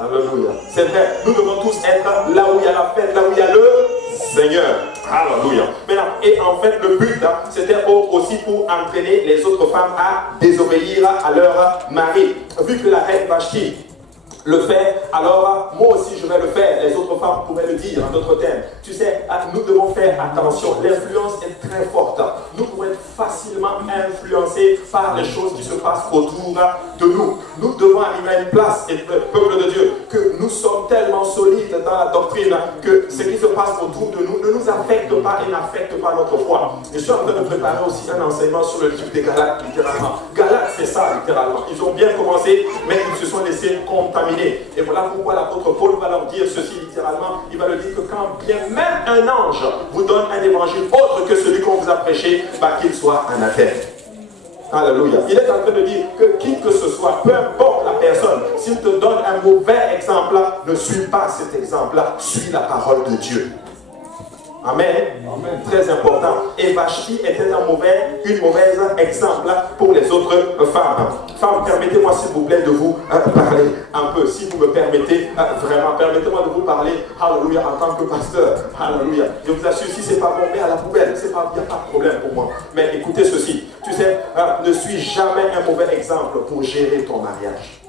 Alléluia. C'est vrai, nous devons tous être là où il y a la fête, là où il y a le Seigneur. Alléluia. Maintenant, et en fait, le but, c'était aussi pour entraîner les autres femmes à désobéir à leur mari. Vu que la reine Vashti le fait, alors moi aussi je vais le faire. Les autres femmes pourraient le dire en d'autres termes. Tu sais, nous devons faire attention. L'influence est très forte. Nous pouvons être facilement influencés par les choses qui se passent autour de nous. Nous devons arriver à une place, et le peuple de Dieu, que nous sommes tellement solides dans la doctrine que ce qui se passe autour de nous ne nous affecte pas et n'affecte pas notre foi. Et je suis en train de préparer aussi un enseignement sur le livre des Galates, littéralement. Galates, c'est ça, littéralement. Ils ont bien commencé, mais ils se sont laissés contaminer. Et voilà pourquoi l'apôtre Paul va leur dire ceci littéralement. Il va leur dire que quand bien même un ange vous donne un évangile autre que celui qu'on vous a prêché, qu'il soit anathème. Alléluia. Il est en train de dire que qui que ce soit, peu importe la personne, s'il te donne un mauvais exemple, ne suis pas cet exemple-là, suis la parole de Dieu. Amen. Amen. Très important. Et Vashti était une mauvaise exemple pour les autres femmes. Femmes, permettez-moi s'il vous plaît de vous parler un peu. Si vous me permettez, vraiment, permettez-moi de vous parler, alléluia, en tant que pasteur. Alléluia. Je vous assure, si ce n'est pas bon, mais à la poubelle, il n'y a pas de problème pour moi. Mais écoutez ceci. Tu sais, ne suis jamais un mauvais exemple pour gérer ton mariage.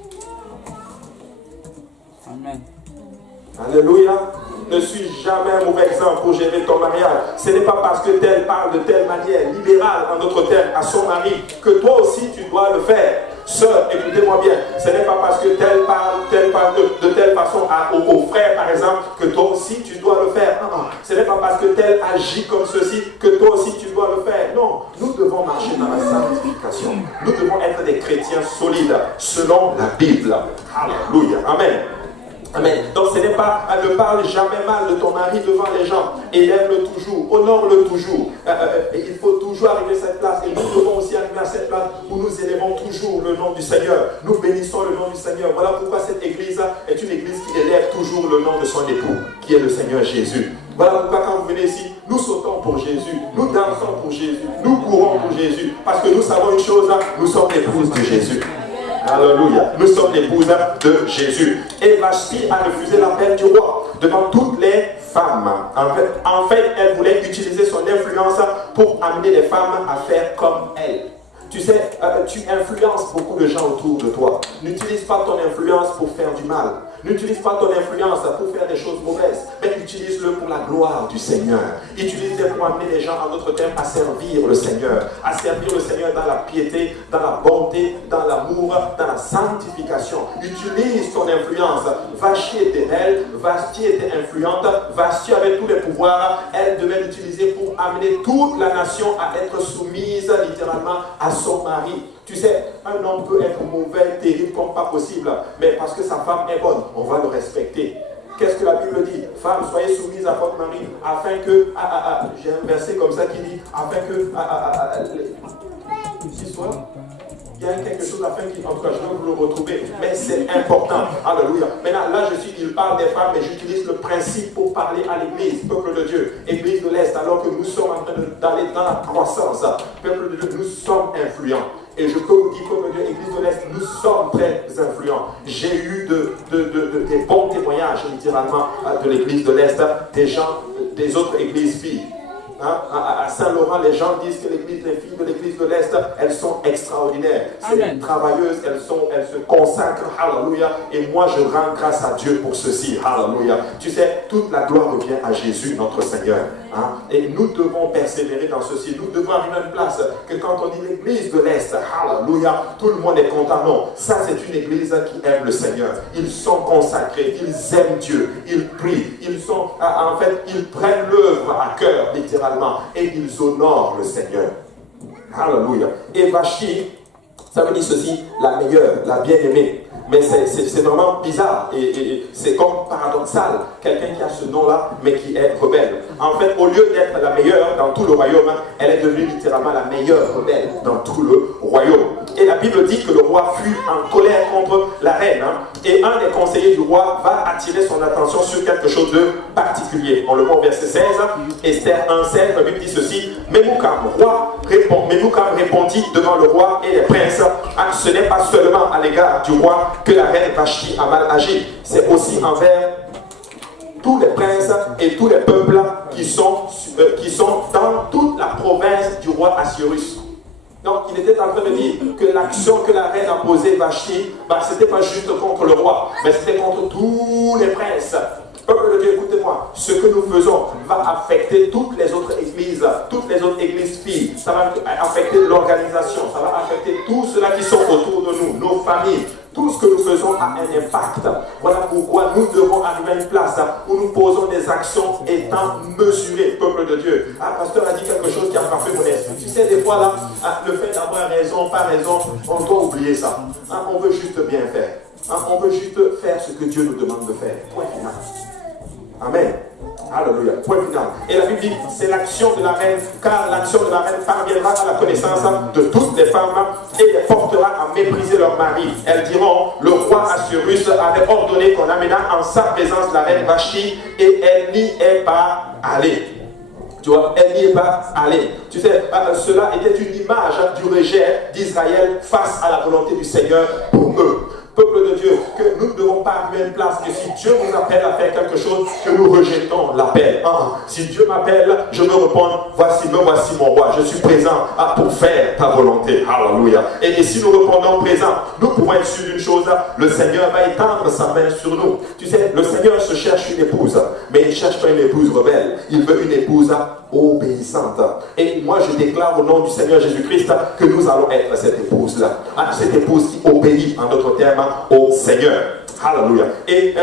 Amen. Alléluia. Ne suis jamais un mauvais exemple pour gérer ton mariage. Ce n'est pas parce que tel parle de telle manière, libérale en d'autres termes, à son mari, que toi aussi tu dois le faire. Sœur, écoutez-moi bien, ce n'est pas parce que tel parle de telle façon au frère, par exemple, que toi aussi tu dois le faire. Non, ce n'est pas parce que tel agit comme ceci que toi aussi tu dois le faire. Non, nous devons devons marcher dans la sanctification. Nous devons être des chrétiens solides selon la Bible. Alléluia. Amen. Amen. Donc ce n'est pas, ne parle jamais mal de ton mari devant les gens. Élève-le toujours, honore-le toujours. Il faut toujours arriver à cette place. Et nous devons aussi arriver à cette place où nous élevons toujours le nom du Seigneur. Nous bénissons le nom du Seigneur. Voilà pourquoi cette église est une église qui élève toujours le nom de son époux, qui est le Seigneur Jésus. Voilà pourquoi quand vous venez ici, nous sautons pour Jésus, nous dansons pour Jésus, nous courons pour Jésus. Parce que nous savons une chose, nous sommes épouses de Jésus. Alléluia. Nous sommes l'épouses de Jésus. Et Vashti a refusé l'appel du roi devant toutes les femmes. En fait, elle voulait utiliser son influence pour amener les femmes à faire comme elle. Tu sais, tu influences beaucoup de gens autour de toi. N'utilise pas ton influence pour faire du mal. N'utilise pas ton influence pour faire des choses mauvaises, mais utilise-le pour la gloire du Seigneur. Utilise-le pour amener les gens, en d'autres termes, à servir le Seigneur. À servir le Seigneur dans la piété, dans la bonté, dans l'amour, dans la sanctification. Utilise ton influence. Vashti était belle, Vashti était influente, Vashti avait tous les pouvoirs. Elle devait l'utiliser pour amener toute la nation à être soumise littéralement à son mari. Tu sais, un homme peut être mauvais, terrible comme pas possible, mais parce que sa femme est bonne, on va le respecter. Qu'est-ce que la Bible dit? Femme, soyez soumise à votre mari, afin que, j'ai un verset comme ça qui dit, afin que, il y a quelque chose afin qu'il, en tout cas, je vais vous le retrouver, mais c'est important. Alléluia. Maintenant, là, il parle des femmes, mais j'utilise le principe pour parler à l'église, peuple de Dieu, église de l'Est, alors que nous sommes en train d'aller dans la croissance. Peuple de Dieu, nous sommes influents. Et je peux vous dire, comme Dieu, Église de l'Est, nous sommes très influents. J'ai eu des bons témoignages, littéralement, de l'Église de l'Est, des gens, des autres églises filles. À Saint-Laurent, les gens disent que les filles de l'Église de l'Est, elles sont extraordinaires. C'est travailleuses, elles se consacrent, alléluia. Et moi, je rends grâce à Dieu pour ceci, alléluia. Tu sais, toute la gloire revient à Jésus, notre Seigneur. Et nous devons persévérer dans ceci. Nous devons arriver à une place que quand on dit l'Église de l'Est, alléluia, tout le monde est content. Non, ça c'est une Église qui aime le Seigneur. Ils sont consacrés, ils aiment Dieu, ils prient, ils prennent l'œuvre à cœur, littéralement, et ils honorent le Seigneur. Alléluia. Et Vashti, ça veut dire ceci, la meilleure, la bien-aimée. Mais c'est vraiment bizarre et c'est comme paradoxal, quelqu'un qui a ce nom-là, mais qui est rebelle. En fait, au lieu d'être la meilleure dans tout le royaume, elle est devenue littéralement la meilleure rebelle dans tout le royaume. Et la Bible dit que le roi fut en colère contre la reine. Et un des conseillers du roi va attirer son attention sur quelque chose de particulier. On le voit au verset 16, Esther 1,16, la Bible dit ceci, Memoukam répondit devant le roi et les princes, ce n'est pas seulement à l'égard du roi que la reine Vashti a mal agi, c'est aussi envers tous les princes et tous les peuples qui sont dans toute la province du roi Assuérus. Donc il était en train de dire que l'action que la reine a posée Vashti, ce n'était pas juste contre le roi, mais c'était contre tous les princes. Peuple de Dieu, écoutez-moi, ce que nous faisons va affecter toutes les autres églises filles, ça va affecter l'organisation, ça va affecter tous ceux-là qui sont autour de nous, nos familles. Tout ce que nous faisons a un impact. Voilà pourquoi nous devons arriver à une place où nous posons des actions étant mesurées, peuple de Dieu. Pasteur a dit quelque chose qui a frappé mon esprit. Tu sais, des fois, là, le fait d'avoir raison, pas raison, on doit oublier ça. On veut juste bien faire. On veut juste faire ce que Dieu nous demande de faire. Point final. Amen. Alléluia. Point final. Et la Bible dit, c'est l'action de la reine, car l'action de la reine parviendra à la connaissance de toutes les femmes et les portera à mépriser leur mari. Elles diront, le roi Assuérus avait ordonné qu'on amena en sa présence la reine Vashti et elle n'y est pas allée. Tu vois, elle n'y est pas allée. Tu sais, cela était une image du rejet d'Israël face à la volonté du Seigneur pour eux. Peuple de Dieu, que nous ne devons pas arriver à une place que si Dieu nous appelle à faire quelque chose, que nous rejetons l'appel. Si Dieu m'appelle, je me réponds, voici mon roi, je suis présent pour faire ta volonté. Alléluia. Et si nous répondons présent, nous pouvons être sûrs d'une chose, le Seigneur va étendre sa main sur nous. Tu sais, le Seigneur se cherche une épouse, mais il ne cherche pas une épouse rebelle, il veut une épouse obéissante. Et moi je déclare au nom du Seigneur Jésus-Christ que nous allons être cette épouse-là. Cette épouse qui obéit, en d'autres termes, au Seigneur. Alléluia. Et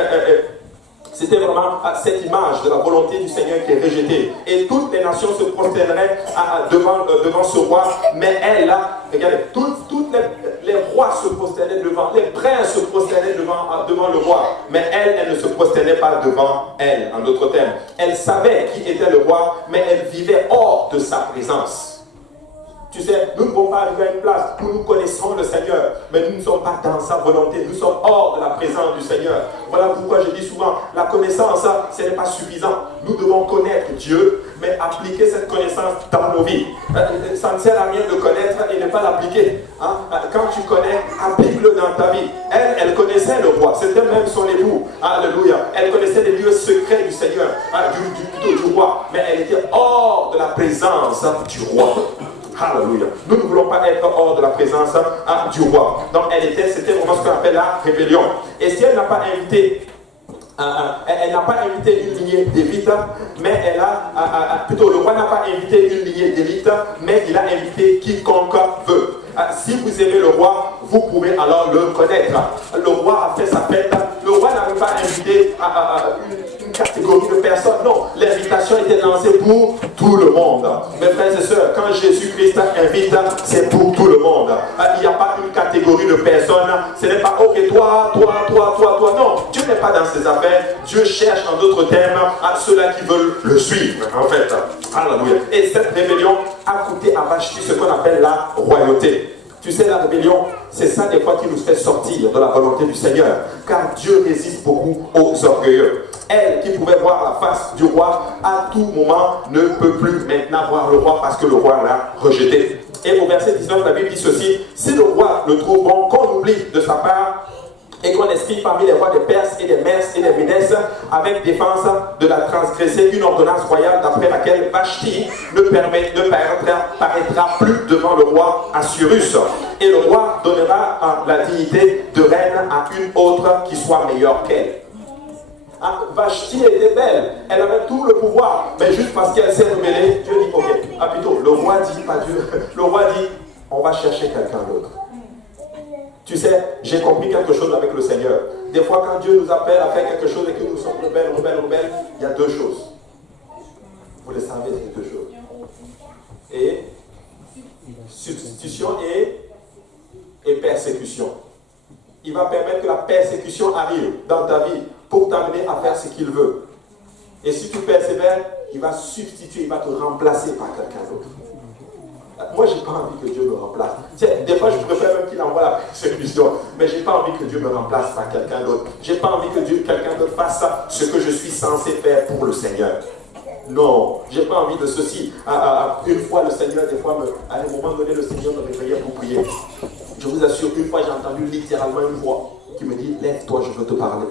C'était vraiment cette image de la volonté du Seigneur qui est rejetée. Et toutes les nations se prosterneraient devant ce roi. Mais elle, là, regardez, toutes les rois se prosternaient devant, les princes se prosternaient devant le roi. Mais elle ne se prosternait pas devant elle, en d'autres termes. Elle savait qui était le roi, mais elle vivait hors de sa présence. Tu sais, nous ne pouvons pas arriver à une place où nous connaissons le Seigneur, mais nous ne sommes pas dans sa volonté, nous sommes hors de la présence du Seigneur. Voilà pourquoi je dis souvent, la connaissance, ce n'est pas suffisant. Nous devons connaître Dieu, mais appliquer cette connaissance dans nos vies. Ça ne sert à rien de connaître et ne pas l'appliquer. Hein? Quand tu connais, applique-le dans ta vie. Elle connaissait le roi, c'était même son époux. Alléluia. Elle connaissait les lieux secrets du Seigneur, du roi, mais elle était hors de la présence du roi. Alléluia. Nous ne voulons pas être hors de la présence du roi. Donc c'était vraiment ce qu'on appelle la rébellion. Et si elle n'a pas invité, elle n'a pas invité une lignée d'élite, mais plutôt le roi n'a pas invité une lignée d'élite, mais il a invité quiconque veut. Si vous aimez le roi, vous pouvez alors le connaître. Le roi a fait sa fête. Le roi n'avait pas invité une catégorie de personnes. Non, l'invitation était lancée pour tout le monde. Mes frères et sœurs, quand Jésus-Christ invite, c'est pour tout le monde. Il n'y a pas une catégorie de personnes. Ce n'est pas, ok, toi. Non, Dieu n'est pas dans ses affaires. Dieu cherche, en d'autres termes, à ceux-là qui veulent le suivre, en fait. Alléluia. Et cette rébellion a coûté à Vashti ce qu'on appelle la royauté. Tu sais, la rébellion, c'est ça des fois qui nous fait sortir de la volonté du Seigneur. Car Dieu résiste beaucoup aux orgueilleux. Elle, qui pouvait voir la face du roi, à tout moment, ne peut plus maintenant voir le roi parce que le roi l'a rejeté. Et au verset 19, la Bible dit ceci: si le roi le trouve bon, qu'on oublie de sa part et qu'on estime parmi les rois des Perses et des Mers et des Médès avec défense de la transgresser une ordonnance royale d'après laquelle Vashti ne paraîtra plus devant le roi Assuérus. Et le roi donnera la dignité de reine à une autre qui soit meilleure qu'elle. Vashti était belle, elle avait tout le pouvoir, mais juste parce qu'elle s'est rebellée, Dieu dit ok. Plutôt, le roi dit, pas Dieu, le roi dit on va chercher quelqu'un d'autre. Tu sais, j'ai compris quelque chose avec le Seigneur. Des fois, quand Dieu nous appelle à faire quelque chose et que nous sommes rebelles, il y a deux choses. Vous le savez, ces deux choses. Et substitution et persécution. Il va permettre que la persécution arrive dans ta vie pour t'amener à faire ce qu'il veut. Et si tu persévères, il va substituer, il va te remplacer par quelqu'un d'autre. Moi, je n'ai pas envie que Dieu me remplace. Tiens, des fois, je préfère même qu'il envoie la persécution, mais je n'ai pas envie que Dieu me remplace par quelqu'un d'autre. Je n'ai pas envie que quelqu'un d'autre fasse ce que je suis censé faire pour le Seigneur. Non, je n'ai pas envie de ceci. Une fois, le Seigneur, des fois, à un moment donné, le Seigneur me réveillait pour prier. Je vous assure, une fois, j'ai entendu littéralement une voix qui me dit: lève-toi, je veux te parler.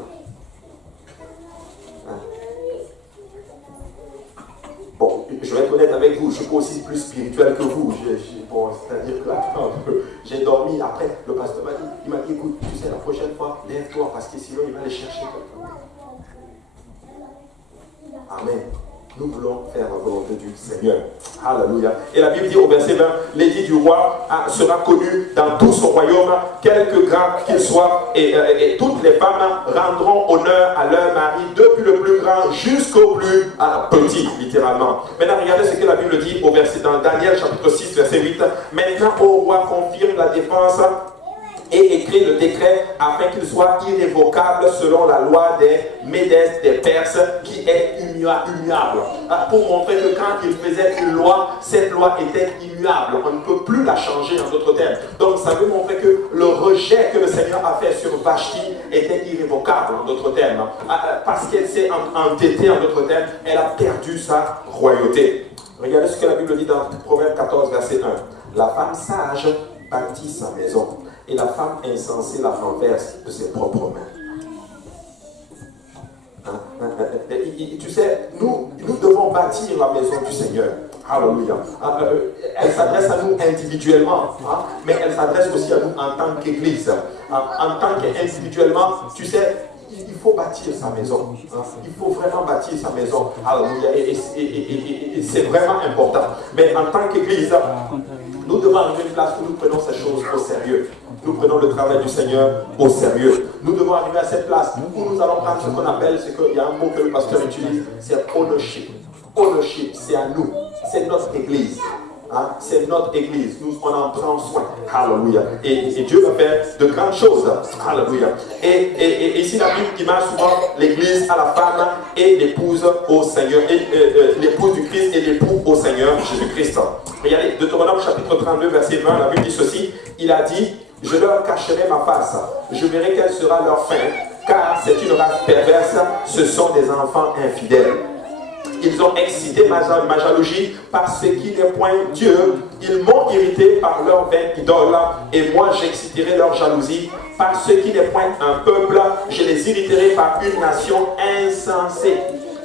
Bon, je vais être honnête avec vous, je suis pas aussi plus spirituel que vous. C'est-à-dire que j'ai dormi. Après, le pasteur m'a dit, écoute, tu sais, la prochaine fois, lève-toi parce que sinon il va aller chercher quelqu'un. Amen. Nous voulons faire la volonté du Seigneur. Alléluia. Et la Bible dit au verset 20, l'édit du roi sera connu dans tout son royaume, quelque grand qu'il soit, et toutes les femmes rendront honneur à leur mari, depuis le plus grand jusqu'au plus petit, littéralement. Maintenant, regardez ce que la Bible dit au verset, dans Daniel chapitre 6, verset 8. Maintenant, au roi confirme la défense et écrit le décret afin qu'il soit irrévocable selon la loi des Médès, des Perses, qui est immuable. Pour montrer que quand il faisait une loi, cette loi était immuable. On ne peut plus la changer, en d'autres termes. Donc ça veut montrer que le rejet que le Seigneur a fait sur Vashti était irrévocable, en d'autres termes. Parce qu'elle s'est entêtée, en d'autres termes, elle a perdu sa royauté. Regardez ce que la Bible dit dans Proverbe 14, verset 1. La femme sage bâtit sa maison, et la femme insensée la renverse de ses propres mains. Tu sais, nous devons bâtir la maison du Seigneur. Alléluia. Elle s'adresse à nous individuellement, mais elle s'adresse aussi à nous en tant qu'Église. En tant qu'individuellement, tu sais, il faut bâtir sa maison. Il faut vraiment bâtir sa maison. Alléluia. Et c'est vraiment important. Mais en tant qu'Église, nous devons arriver à une place où nous prenons ces choses au sérieux. nous prenons le travail du Seigneur au sérieux. Nous devons arriver à cette place où nous allons prendre ce qu'on appelle, c'est qu'il y a un mot que le pasteur utilise, c'est ownership. Ownership, c'est à nous, c'est notre église. Hein? C'est notre église, nous on en prend soin. Alléluia. Et Dieu va faire de grandes choses. Alléluia. Et ici la Bible image souvent l'église à la femme et l'épouse au Seigneur, l'épouse du Christ et l'époux au Seigneur Jésus-Christ. Regardez, Deutéronome chapitre 32 verset 20, la Bible dit ceci, il a dit, je leur cacherai ma face, je verrai quelle sera leur fin, car c'est une race perverse, ce sont des enfants infidèles. Ils ont excité ma jalousie par ce qui n'est point Dieu. Ils m'ont irrité par leur vaine idole. Et moi j'exciterai leur jalousie par ce qui n'est point un peuple. Je les irriterai par une nation insensée.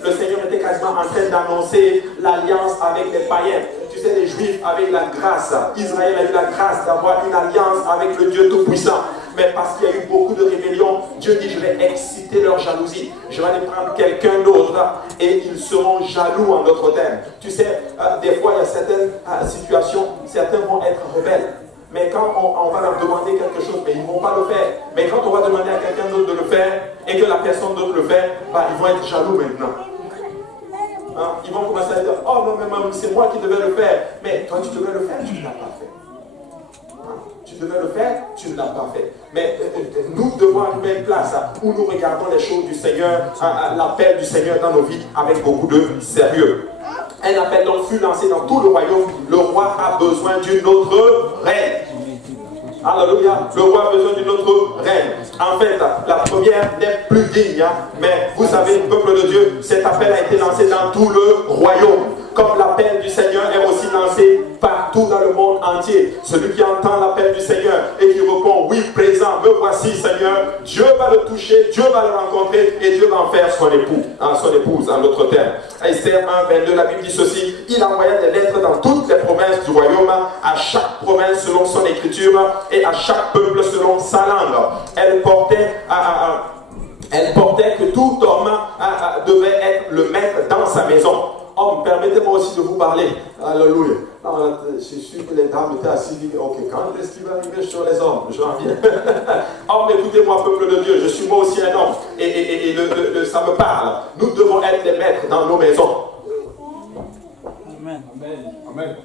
Le Seigneur était quasiment en train d'annoncer l'alliance avec les païens. Tu sais, les Juifs avaient la grâce. Israël a eu la grâce d'avoir une alliance avec le Dieu Tout-Puissant. Mais parce qu'il y a eu beaucoup de rébellions, Dieu dit, je vais exciter leur jalousie. Je vais aller prendre quelqu'un d'autre et ils seront jaloux en d'autres termes. Tu sais, des fois, il y a certaines situations, certains vont être rebelles. Mais quand on va leur demander quelque chose, mais ils ne vont pas le faire. Mais quand on va demander à quelqu'un d'autre de le faire et que la personne d'autre le fait, ils vont être jaloux maintenant. Hein? Ils vont commencer à dire, oh non, mais maman, c'est moi qui devais le faire. Mais toi, tu devais le faire, tu ne l'as pas fait. Tu devais le faire, tu ne l'as pas fait. Mais nous devons arriver à une place où nous regardons les choses du Seigneur, l'appel du Seigneur dans nos vies avec beaucoup de sérieux. Un appel donc fut lancé dans tout le royaume. Le roi a besoin d'une autre reine. Alléluia. Le roi a besoin d'une autre reine. En fait, la première n'est plus digne. Mais vous savez, peuple de Dieu, cet appel a été lancé dans tout le royaume. Comme l'appel du Seigneur est aussi lancé partout dans le monde entier. Celui qui entend l'appel du Seigneur et qui répond, oui, présent, me voici, Seigneur, Dieu va le toucher, Dieu va le rencontrer et Dieu va en faire son époux, son épouse, en d'autres termes. Esther 1, 22, la Bible dit ceci, il envoya des lettres dans toutes les provinces du royaume, à chaque province selon son écriture et à chaque peuple selon sa langue. Elle portait que tout homme devait être le maître dans sa maison. Homme, permettez-moi aussi de vous parler. Alléluia. Je suis sûr que les dames étaient assises. Ok, quand est-ce qu'il va arriver sur les hommes? J'en viens. Homme, écoutez-moi, peuple de Dieu. Je suis moi aussi un homme. Et ça me parle. Nous devons être les maîtres dans nos maisons. Amen. Amen.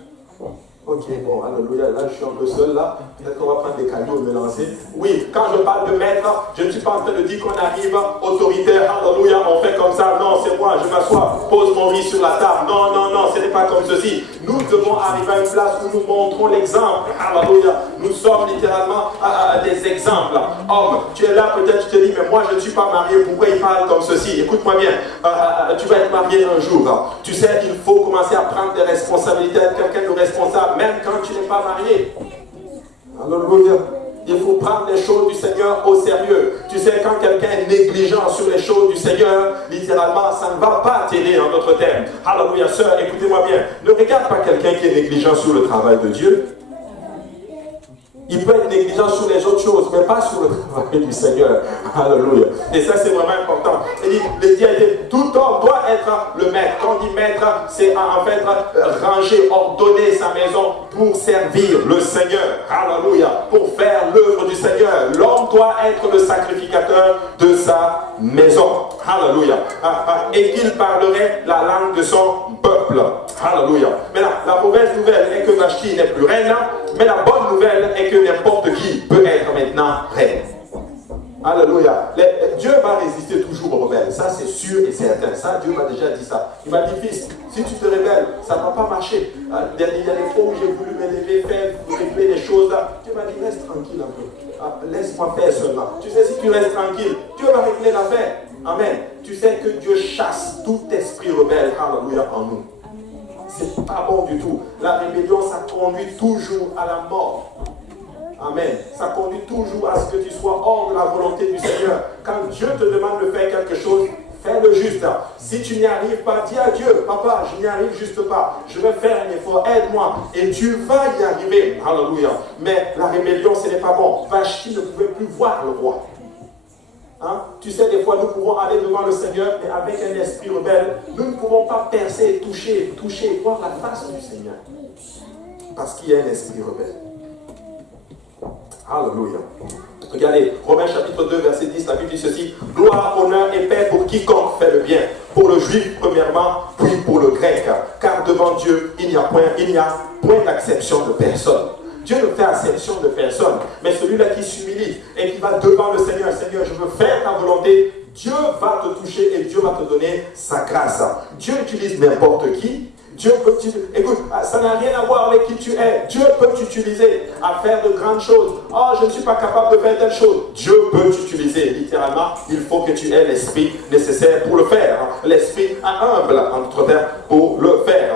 Ok, bon, alléluia, là je suis un peu seul là, peut-être qu'on va prendre des cadeaux et me lancer. Oui, quand je parle de maître, je ne suis pas en train de dire qu'on arrive autoritaire, alléluia, on fait comme ça, non, c'est moi, je m'assois, pose mon riz sur la table, non, ce n'est pas comme ceci. Nous devons arriver à une place où nous montrons l'exemple, alléluia, nous sommes littéralement des exemples. Homme, tu es là, peut-être tu te dis, mais moi je ne suis pas marié, pourquoi il parle comme ceci? Écoute-moi bien, tu vas être marié un jour, tu sais, il faut commencer à prendre des responsabilités, être quelqu'un de responsable, même quand tu n'es pas marié. Alléluia. Il faut prendre les choses du Seigneur au sérieux. Tu sais, quand quelqu'un est négligent sur les choses du Seigneur, littéralement, ça ne va pas t'aider en d'autres termes. Alléluia, sœur, écoutez-moi bien. Ne regarde pas quelqu'un qui est négligent sur le travail de Dieu. Il peut être négligent sur les autres choses, mais pas sur le travail du Seigneur. Alléluia. Et ça, c'est vraiment important. Il dit, tout homme doit être le maître. Quand on dit maître, c'est en fait ranger, ordonner sa maison pour servir le Seigneur. Alléluia. Pour faire l'œuvre du Seigneur. L'homme doit être le sacrificateur de sa maison. Alléluia. Et qu'il parlerait la langue de son peuple. Alléluia. Maintenant, la mauvaise nouvelle est que Vashti n'est plus reine, mais la bonne nouvelle est que n'importe qui peut être maintenant reine. Alléluia. Dieu va résister toujours aux rebelles. Ça, c'est sûr et certain. Ça, Dieu m'a déjà dit ça. Il m'a dit, fils, si tu te rebelles, ça ne va pas marcher. Il y a des fois où j'ai voulu m'élever, faire, régler les choses. Dieu m'a dit, reste tranquille un peu. Laisse-moi faire seulement. Tu sais, si tu restes tranquille, Dieu va régler l'affaire. Amen. Tu sais que Dieu chasse tout esprit rebelle, alléluia, en nous. C'est pas bon du tout. La rébellion, ça conduit toujours à la mort. Amen. Ça conduit toujours à ce que tu sois hors de la volonté du Seigneur. Quand Dieu te demande de faire quelque chose, fais le juste. Si tu n'y arrives pas, dis à Dieu, papa, je n'y arrive juste pas. Je vais faire un effort, aide-moi. Et tu vas y arriver. Alléluia. Mais la rébellion, ce n'est pas bon. Vashti ne pouvait plus voir le roi. Hein? Tu sais, des fois, nous pouvons aller devant le Seigneur, mais avec un esprit rebelle, nous ne pouvons pas percer, toucher, voir la face du Seigneur. Parce qu'il y a un esprit rebelle. Alléluia. Regardez, Romains chapitre 2, verset 10, la Bible dit ceci: gloire, honneur et paix pour quiconque fait le bien, pour le juif premièrement, puis pour le grec. Car devant Dieu, il n'y a point d'acception de personne. Dieu ne fait acception de personne, mais celui-là qui s'humilie et qui va devant le Seigneur, Seigneur, je veux faire ta volonté, Dieu va te toucher et Dieu va te donner sa grâce. Dieu utilise n'importe qui. Dieu peut écoute, ça n'a rien à voir avec qui tu es. Dieu peut t'utiliser à faire de grandes choses. Oh, je ne suis pas capable de faire telle chose. Dieu peut t'utiliser. Littéralement, il faut que tu aies l'esprit nécessaire pour le faire. L'esprit humble, en d'autres termes, pour le faire.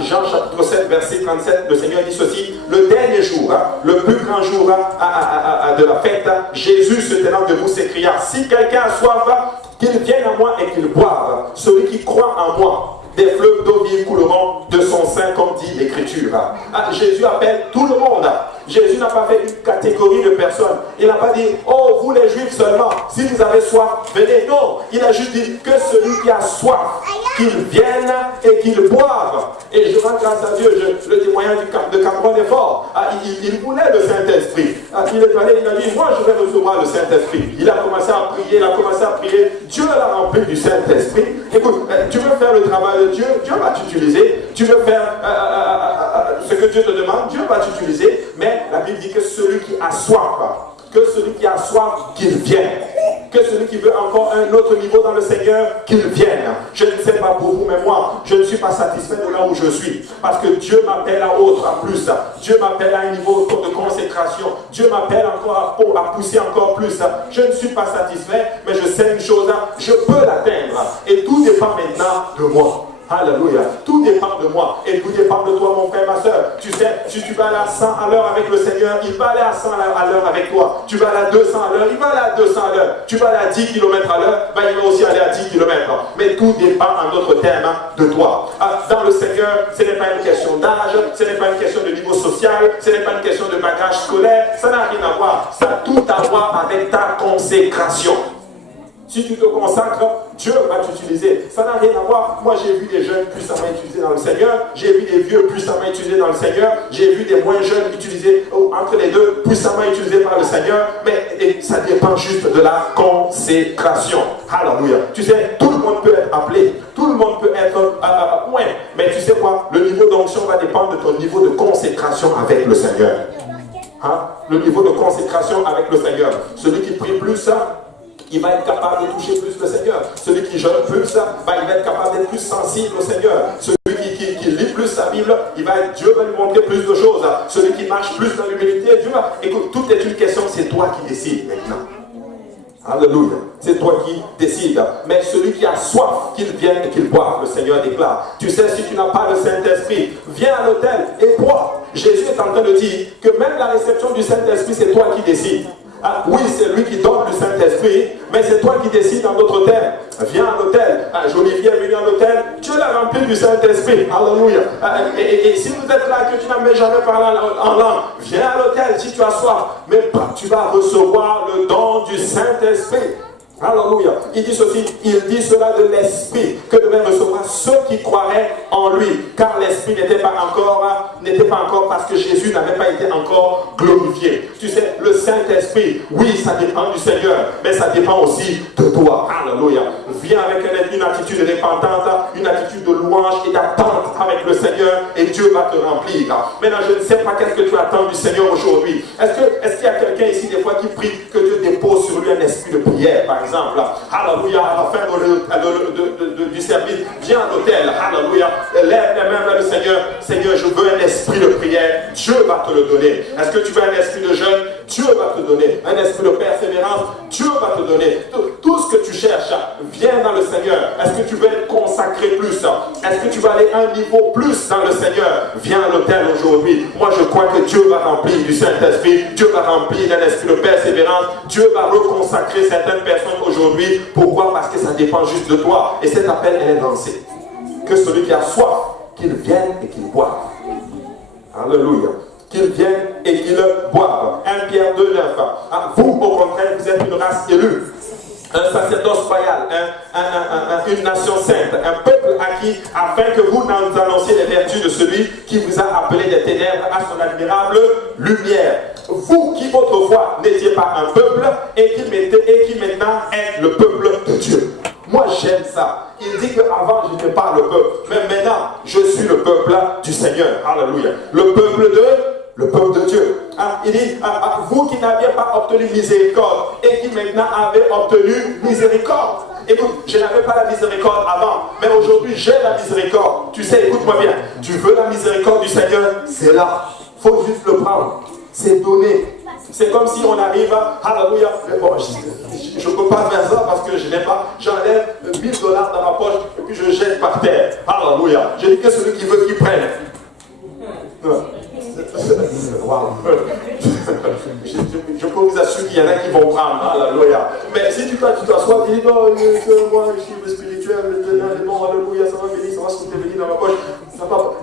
Jean chapitre 7, verset 37, le Seigneur dit ceci: le dernier jour, le plus grand jour de la fête, Jésus se tenant debout s'écria: si quelqu'un a soif, qu'il vienne à moi et qu'il boive. Celui qui croit en moi, des fleuves d'eau vive couleront de son sein, comme dit l'Écriture. Jésus appelle tout le monde. Jésus n'a pas fait une catégorie de personnes. Il n'a pas dit: oh, vous les Juifs seulement, si vous avez soif, venez. Non, il a juste dit que celui qui a soif, qu'il vienne et qu'il boive. Et je rends grâce à Dieu, le témoignage de Cameroun est fort. Il voulait le Saint-Esprit. Il est allé, il a dit: moi je vais recevoir le Saint-Esprit. Il a commencé à prier, Dieu l'a rempli du Saint-Esprit. Écoute, tu veux faire le travail de Dieu, Dieu va t'utiliser. Tu veux faire ce que Dieu te demande, Dieu va t'utiliser. Mais la Bible dit que celui qui a soif, qu'il vienne. Que celui qui veut encore un autre niveau dans le Seigneur, qu'il vienne. Je ne sais pas pour vous, mais moi, je ne suis pas satisfait de là où je suis. Parce que Dieu m'appelle à autre, à plus. Dieu m'appelle à un niveau de consécration. Dieu m'appelle encore à pousser encore plus. Je ne suis pas satisfait, mais je sais une chose, je peux l'atteindre. Et tout dépend maintenant de moi. Alléluia. Tout dépend de moi. Et tout dépend de toi, mon frère, ma soeur. Tu sais, si tu vas aller à 100 à l'heure avec le Seigneur, il va aller à 100 à l'heure avec toi. Tu vas aller à 200 à l'heure, il va aller à 200 à l'heure. Tu vas aller à 10 km à l'heure, il va aussi aller à 10 km. Mais tout dépend, en d'autres termes, de toi. Dans le Seigneur, ce n'est pas une question d'âge, ce n'est pas une question de niveau social, ce n'est pas une question de bagage scolaire. Ça n'a rien à voir. Ça a tout à voir avec ta consécration. Si tu te consacres, Dieu va t'utiliser. Ça n'a rien à voir. Moi, j'ai vu des jeunes puissamment utilisés dans le Seigneur. J'ai vu des vieux puissamment utilisés dans le Seigneur. J'ai vu des moins jeunes utilisés entre les deux, puissamment utilisés par le Seigneur. Mais ça dépend juste de la consécration. Alléluia. Tu sais, tout le monde peut être appelé. Tout le monde peut être ouais. Mais tu sais quoi? Le niveau d'onction va dépendre de ton niveau de consécration avec le Seigneur. Le niveau de consécration avec le Seigneur. Celui qui prie plus, il va être capable de toucher plus le Seigneur. Celui qui jeûne plus, il va être capable d'être plus sensible au Seigneur. Celui qui lit plus sa Bible, Dieu va lui montrer plus de choses. Celui qui marche plus dans l'humilité, Dieu va... Écoute, tout est une question, c'est toi qui décides maintenant. Alléluia. C'est toi qui décides. Mais celui qui a soif, qu'il vienne et qu'il boive, le Seigneur déclare. Tu sais, si tu n'as pas le Saint-Esprit, viens à l'autel et bois. Jésus est en train de dire que même la réception du Saint-Esprit, c'est toi qui décides. Oui, c'est lui qui donne le Saint-Esprit, mais c'est toi qui décides en d'autres termes. Viens à l'autel. Jolivier est venu à l'autel. Dieu l'a rempli du Saint-Esprit. Alléluia. Et si vous êtes là que tu n'as jamais parlé en langue, viens à l'autel si tu as soif. Mais tu vas recevoir le don du Saint-Esprit. Alléluia. Il dit ceci, il dit cela de l'Esprit que devaient recevoir ceux qui croiraient en lui, car l'Esprit n'était pas encore parce que Jésus n'avait pas été encore glorifié. Tu sais, le Saint-Esprit, oui, ça dépend du Seigneur, mais ça dépend aussi de toi. Alléluia. Viens avec une attitude répandante, une attitude de louange et d'attente avec le Seigneur, et Dieu va te remplir. Maintenant, je ne sais pas qu'est-ce que tu attends du Seigneur aujourd'hui. Est-ce qu'il y a quelqu'un ici des fois qui prie que Dieu dépose sur lui un esprit de prière, par exemple? Alléluia, à la fin du service, viens à l'autel, alléluia, lève les mains vers le Seigneur. Seigneur, je veux un esprit de prière, Dieu va te le donner. Est-ce que tu veux un esprit de jeûne? Dieu va te donner. Un esprit de persévérance, Dieu va te donner. Tout ce que tu cherches, viens dans le Seigneur. Est-ce que tu veux être consacré plus? Est-ce que tu vas aller un niveau plus dans le Seigneur? Viens à l'autel aujourd'hui. Moi, je crois que Dieu va remplir du Saint-Esprit, Dieu va remplir d'un esprit de persévérance, Dieu va reconsacrer certaines personnes aujourd'hui. Pourquoi? Parce que ça dépend juste de toi. Et cet appel, elle est lancée. Que celui qui a soif, qu'il vienne et qu'il boive. Alléluia. Qu'il vienne et qu'il boive. 1 Pierre 2, 9. Vous, au contraire, vous êtes une race élue, un sacerdoce royal, une nation sainte, un peuple acquis, afin que vous annonciez les vertus de celui qui vous a appelé des ténèbres à son admirable lumière. vous qui autrefois n'étiez pas un peuple et qui maintenant êtes le peuple de Dieu. Moi j'aime ça. Il dit qu'avant je n'étais pas le peuple, mais maintenant je suis le peuple du Seigneur. Alléluia. Le peuple de Dieu. Il dit, vous qui n'aviez pas obtenu miséricorde et qui maintenant avez obtenu miséricorde. Écoute, je n'avais pas la miséricorde avant, mais aujourd'hui j'ai la miséricorde. Tu sais, écoute-moi bien, tu veux la miséricorde du Seigneur, c'est là. Il faut juste le prendre. C'est donné. C'est comme si on arrive, alléluia. Bon, je ne peux pas faire ça parce que je n'ai pas. J'enlève $1000 dans ma poche et puis je jette par terre. Alléluia. Je dis que celui qui veut qu'il prenne. Wow. Je peux vous assurer qu'il y en a qui vont prendre. Alléluia. Mais si tu t'assois, tu dis non, moi je suis le spirituel, le bon, alléluia, ça va venir, ça va se venir dans ma poche.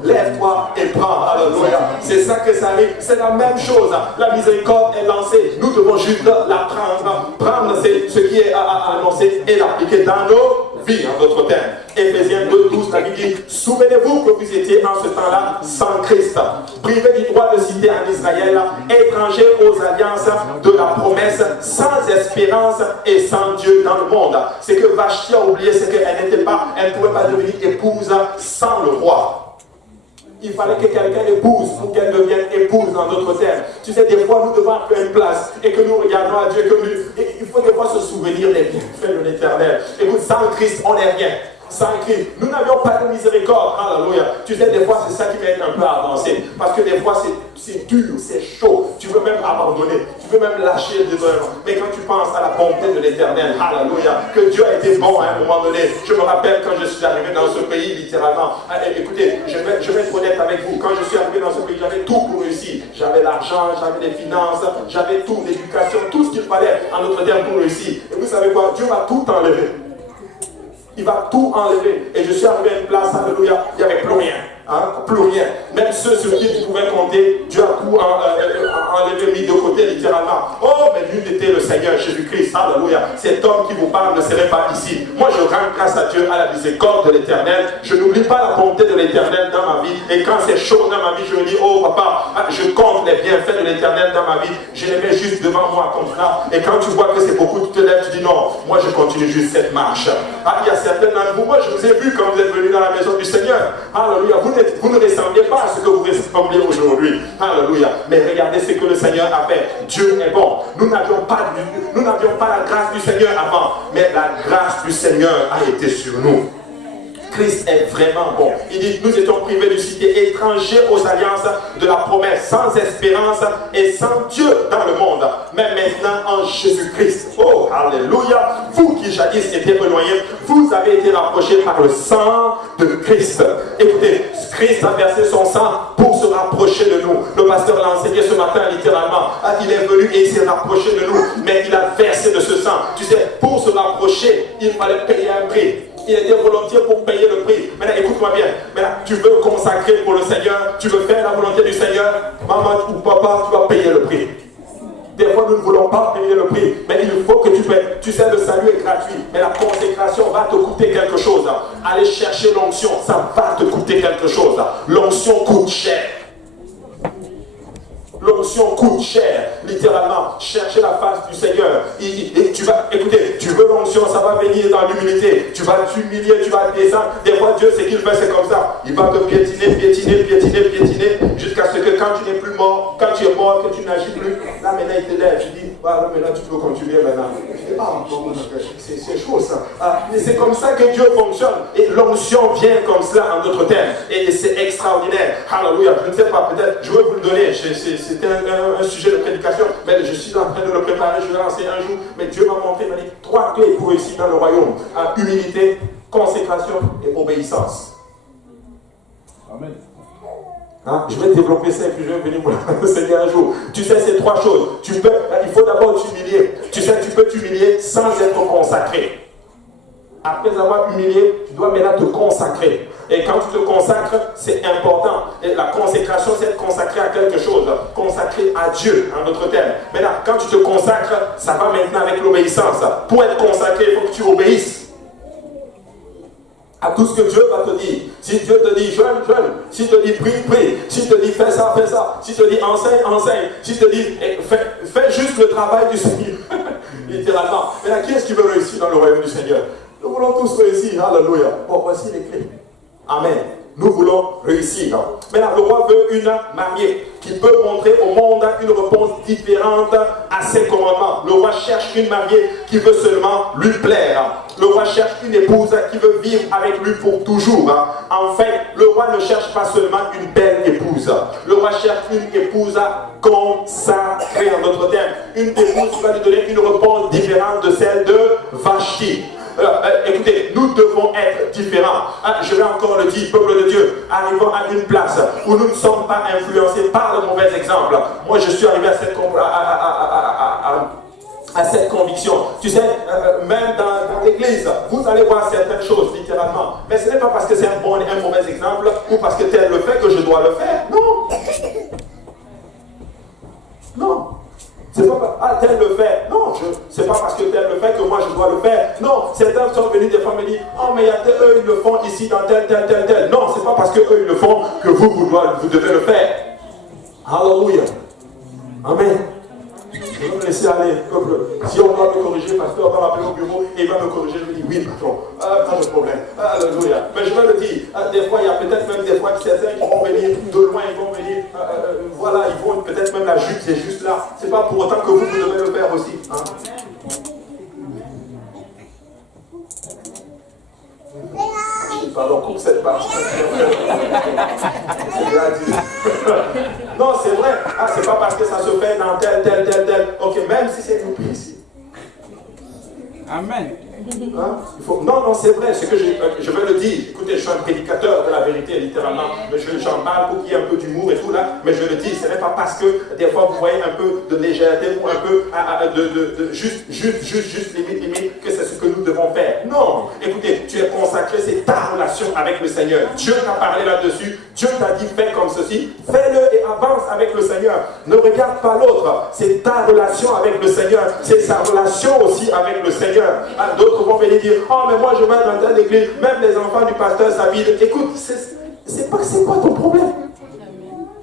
Lève-toi et prends. Alléluia. C'est ça que ça arrive. C'est la même chose. La miséricorde est lancée. Nous devons juste la prendre. Prendre ce qui est annoncé et l'appliquer dans nos vies, en d'autres termes. Éphésiens 2:12, la Bible dit, souvenez-vous que vous étiez en ce temps-là sans Christ, privés du droit de cité en Israël, étrangers aux alliances de la promesse, sans espérance et sans Dieu dans le monde. Ce que Vashti a oublié, c'est qu'elle ne pouvait pas devenir épouse sans le roi. Il fallait que quelqu'un épouse pour qu'elle devienne épouse dans d'autres termes. Tu sais, des fois, nous devons faire une place et que nous regardons à Dieu. Il faut des fois se souvenir des bienfaits de l'Éternel. Écoute, sans Christ, on n'est rien. Sans Christ, nous n'avions pas de miséricorde. Alléluia. Tu sais, des fois, c'est ça qui m'aide un peu à avancer. Parce que des fois, c'est dur, c'est chaud. Tu veux même abandonner. Tu veux même lâcher le désordre. Mais quand tu penses à la bonté de l'Éternel, alléluia, que Dieu a été bon à un moment donné. Je me rappelle quand je suis arrivé dans ce pays, littéralement. Écoutez, je vais être honnête avec vous. Quand je suis arrivé dans ce pays, j'avais tout pour réussir. J'avais l'argent, j'avais les finances, j'avais tout, l'éducation, tout ce qu'il fallait en notre terme pour réussir. Et vous savez quoi? Dieu va tout enlever. Il va tout enlever. Et je suis arrivé à une place, alléluia, il n'y avait plus rien. Plus rien. Même ceux sur qui tu pouvais compter, Dieu a tout enlevé, mis de côté littéralement. Oh, mais lui était le Seigneur Jésus-Christ. Alléluia. Cet homme qui vous parle ne serait pas ici. Moi, je rends grâce à Dieu, à la miséricorde de l'Éternel. Je n'oublie pas la bonté de l'Éternel dans ma vie. Et quand c'est chaud dans ma vie, je me dis, oh papa, je compte les bienfaits de l'Éternel dans ma vie. Je les mets juste devant moi comme ça. Et quand tu vois que c'est beaucoup, tu te lèves, tu dis non, moi je continue juste cette marche. Il y a certains d'entre vous, moi je vous ai vu quand vous êtes venus dans la maison du Seigneur. Alléluia. Vous ne ressemblez pas à ce que vous ressemblez aujourd'hui. Alléluia. Mais regardez ce que le Seigneur a fait. Dieu est bon. Nous n'avions pas la grâce du Seigneur avant, mais la grâce du Seigneur a été sur nous. Christ est vraiment bon. Il dit, nous étions privés de cité, étrangers aux alliances de la promesse, sans espérance et sans Dieu dans le monde. Mais maintenant en Jésus-Christ. Oh, alléluia. Vous qui jadis étiez éloignés, vous avez été rapprochés par le sang de Christ. Écoutez, Christ a versé son sang pour se rapprocher de nous. Le pasteur l'a enseigné ce matin littéralement. Il est venu et il s'est rapproché de nous. Mais il a versé de ce sang. Tu sais, pour se rapprocher, il fallait payer un prix. Il était volontiers pour payer le prix. Maintenant, écoute-moi bien. Maintenant, tu veux consacrer pour le Seigneur, tu veux faire la volonté du Seigneur, maman ou papa, tu vas payer le prix. Des fois, nous ne voulons pas payer le prix, mais il faut que tu payes. Tu sais, le salut est gratuit, mais la consécration va te coûter quelque chose. Aller chercher l'onction, ça va te coûter quelque chose. L'onction coûte cher. L'onction coûte cher, littéralement. Chercher la face du Seigneur. Et tu vas, écoutez, tu veux l'onction, ça va venir dans l'humilité. Tu vas t'humilier, tu vas descendre. Des fois, Dieu, ce qu'il fait, c'est comme ça. Il va te piétiner, jusqu'à ce que quand tu n'es plus mort, quand tu es mort, que tu n'agis plus, là maintenant il te lève. Tu dis, voilà, maintenant tu peux continuer maintenant. C'est chaud ça. Mais c'est comme ça que Dieu fonctionne. Et l'onction vient comme cela en d'autres termes. Et c'est extraordinaire. Alléluia. Je ne sais pas, peut-être, je vais vous le donner. C'était un sujet de prédication, mais je suis en train de le préparer, je vais lancer un jour. Mais Dieu m'a montré, il m'a dit 3 clés pour réussir dans le royaume. Humilité, consécration et obéissance. Amen. Je vais développer ça et puis je vais venir me Seigneur un jour. Tu sais, ces 3 choses. Il faut d'abord t'humilier. Tu sais, tu peux t'humilier sans être consacré. Après avoir humilié, tu dois maintenant te consacrer. Et quand tu te consacres, c'est important. Et la consécration, c'est de consacrer à quelque chose. Consacrer à Dieu, en d'autres termes. Maintenant, quand tu te consacres, ça va maintenant avec l'obéissance. Pour être consacré, il faut que tu obéisses à tout ce que Dieu va te dire. Si Dieu te dit jeûne, jeûne. S'il te dit prie, prie. S'il te dit fais ça, fais ça. S'il te dit enseigne, enseigne. S'il te dit fais juste le travail du Seigneur. Littéralement. Mais là, qui est-ce qui veut réussir dans le royaume du Seigneur? Nous voulons tous réussir. Alléluia. Bon, voici les clés. Amen. Nous voulons réussir. Maintenant, le roi veut une mariée qui peut montrer au monde une réponse différente à ses commandements. Le roi cherche une mariée qui veut seulement lui plaire. Le roi cherche une épouse qui veut vivre avec lui pour toujours. En fait, le roi ne cherche pas seulement une belle épouse. Le roi cherche une épouse consacrée, en d'autres termes. Une épouse qui va lui donner une réponse différente de celle de Vashti. Écoutez, nous devons être différents. Je vais encore le dire, peuple de Dieu, arrivons à une place où nous ne sommes pas influencés par le mauvais exemple. Moi, je suis arrivé à cette conviction. Tu sais, même dans l'église, vous allez voir certaines choses, littéralement. Mais ce n'est pas parce que c'est un bon et un mauvais exemple, ou parce que tel le fait que je dois le faire. Non. Non. C'est pas tel le fait. Non, c'est pas parce que tel le fait que moi je dois le faire. Non, certains sont venus des fois me dire, oh mais il y a eux ils le font ici dans tel. Non, c'est pas parce que eux ils le font que vous devez le faire. Alléluia. Amen. Je vais me laisser aller, peuple. Si on doit me corriger, pasteur va m'appeler au bureau et il va me corriger. Je me dis, oui, patron, pas de problème. Alléluia. Mais je vais le dire, des fois, il y a peut-être même des fois que certains qui vont venir de loin, ils vont venir, voilà, ils vont peut-être même la jupe, c'est juste là. C'est pas pour autant que vous devez le faire aussi. Hein? Pardon, coupe cette partie. Non, c'est vrai. C'est pas parce que ça se fait dans tel. Ok, même si c'est coupé ici. Amen. Hein? Non, c'est vrai, ce que je vais le dire. Écoutez, je suis un prédicateur de la vérité, littéralement. Mais j'en parle pour qu'il y ait un peu d'humour et tout là. Mais je le dis, ce n'est pas parce que des fois vous voyez un peu de légèreté ou un peu juste limite que c'est ce que nous devons faire. Non, écoutez, tu es consacré, c'est ta relation avec le Seigneur. Dieu t'a parlé là-dessus. Dieu t'a dit fais comme ceci. Fais-le et avance avec le Seigneur. Ne regarde pas l'autre. C'est ta relation avec le Seigneur. C'est sa relation aussi avec le Seigneur. D'autres vont venir dire, oh mais moi je vais dans telle église, même les enfants du pasteur s'habillent. Écoute, c'est pas ton problème.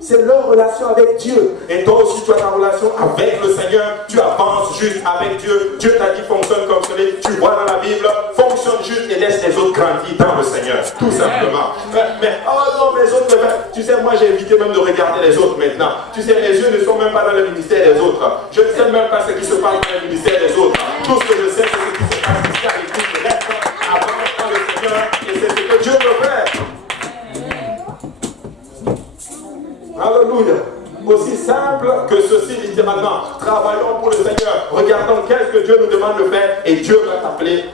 C'est leur relation avec Dieu. Et toi aussi, tu as ta relation avec le Seigneur. Tu avances juste avec Dieu. Dieu t'a dit fonctionne comme cela. Tu vois dans la Bible, fonctionne juste et laisse les autres grandir dans le Seigneur. Tout simplement. Mais oh non, les autres, tu sais, moi j'ai évité même de regarder les autres maintenant. Tu sais, les yeux ne sont même pas dans le ministère des autres. Je ne sais même pas ce qui se passe dans le ministère des autres. Tout ce que je sais, c'est ce qui se passe ici avec vous. Je reste avance dans le Seigneur et c'est ce que Dieu veut faire. Alléluia. Aussi simple que ceci, littéralement. Travaillons pour le Seigneur. Regardons qu'est-ce que Dieu nous demande de faire et Dieu va t'appeler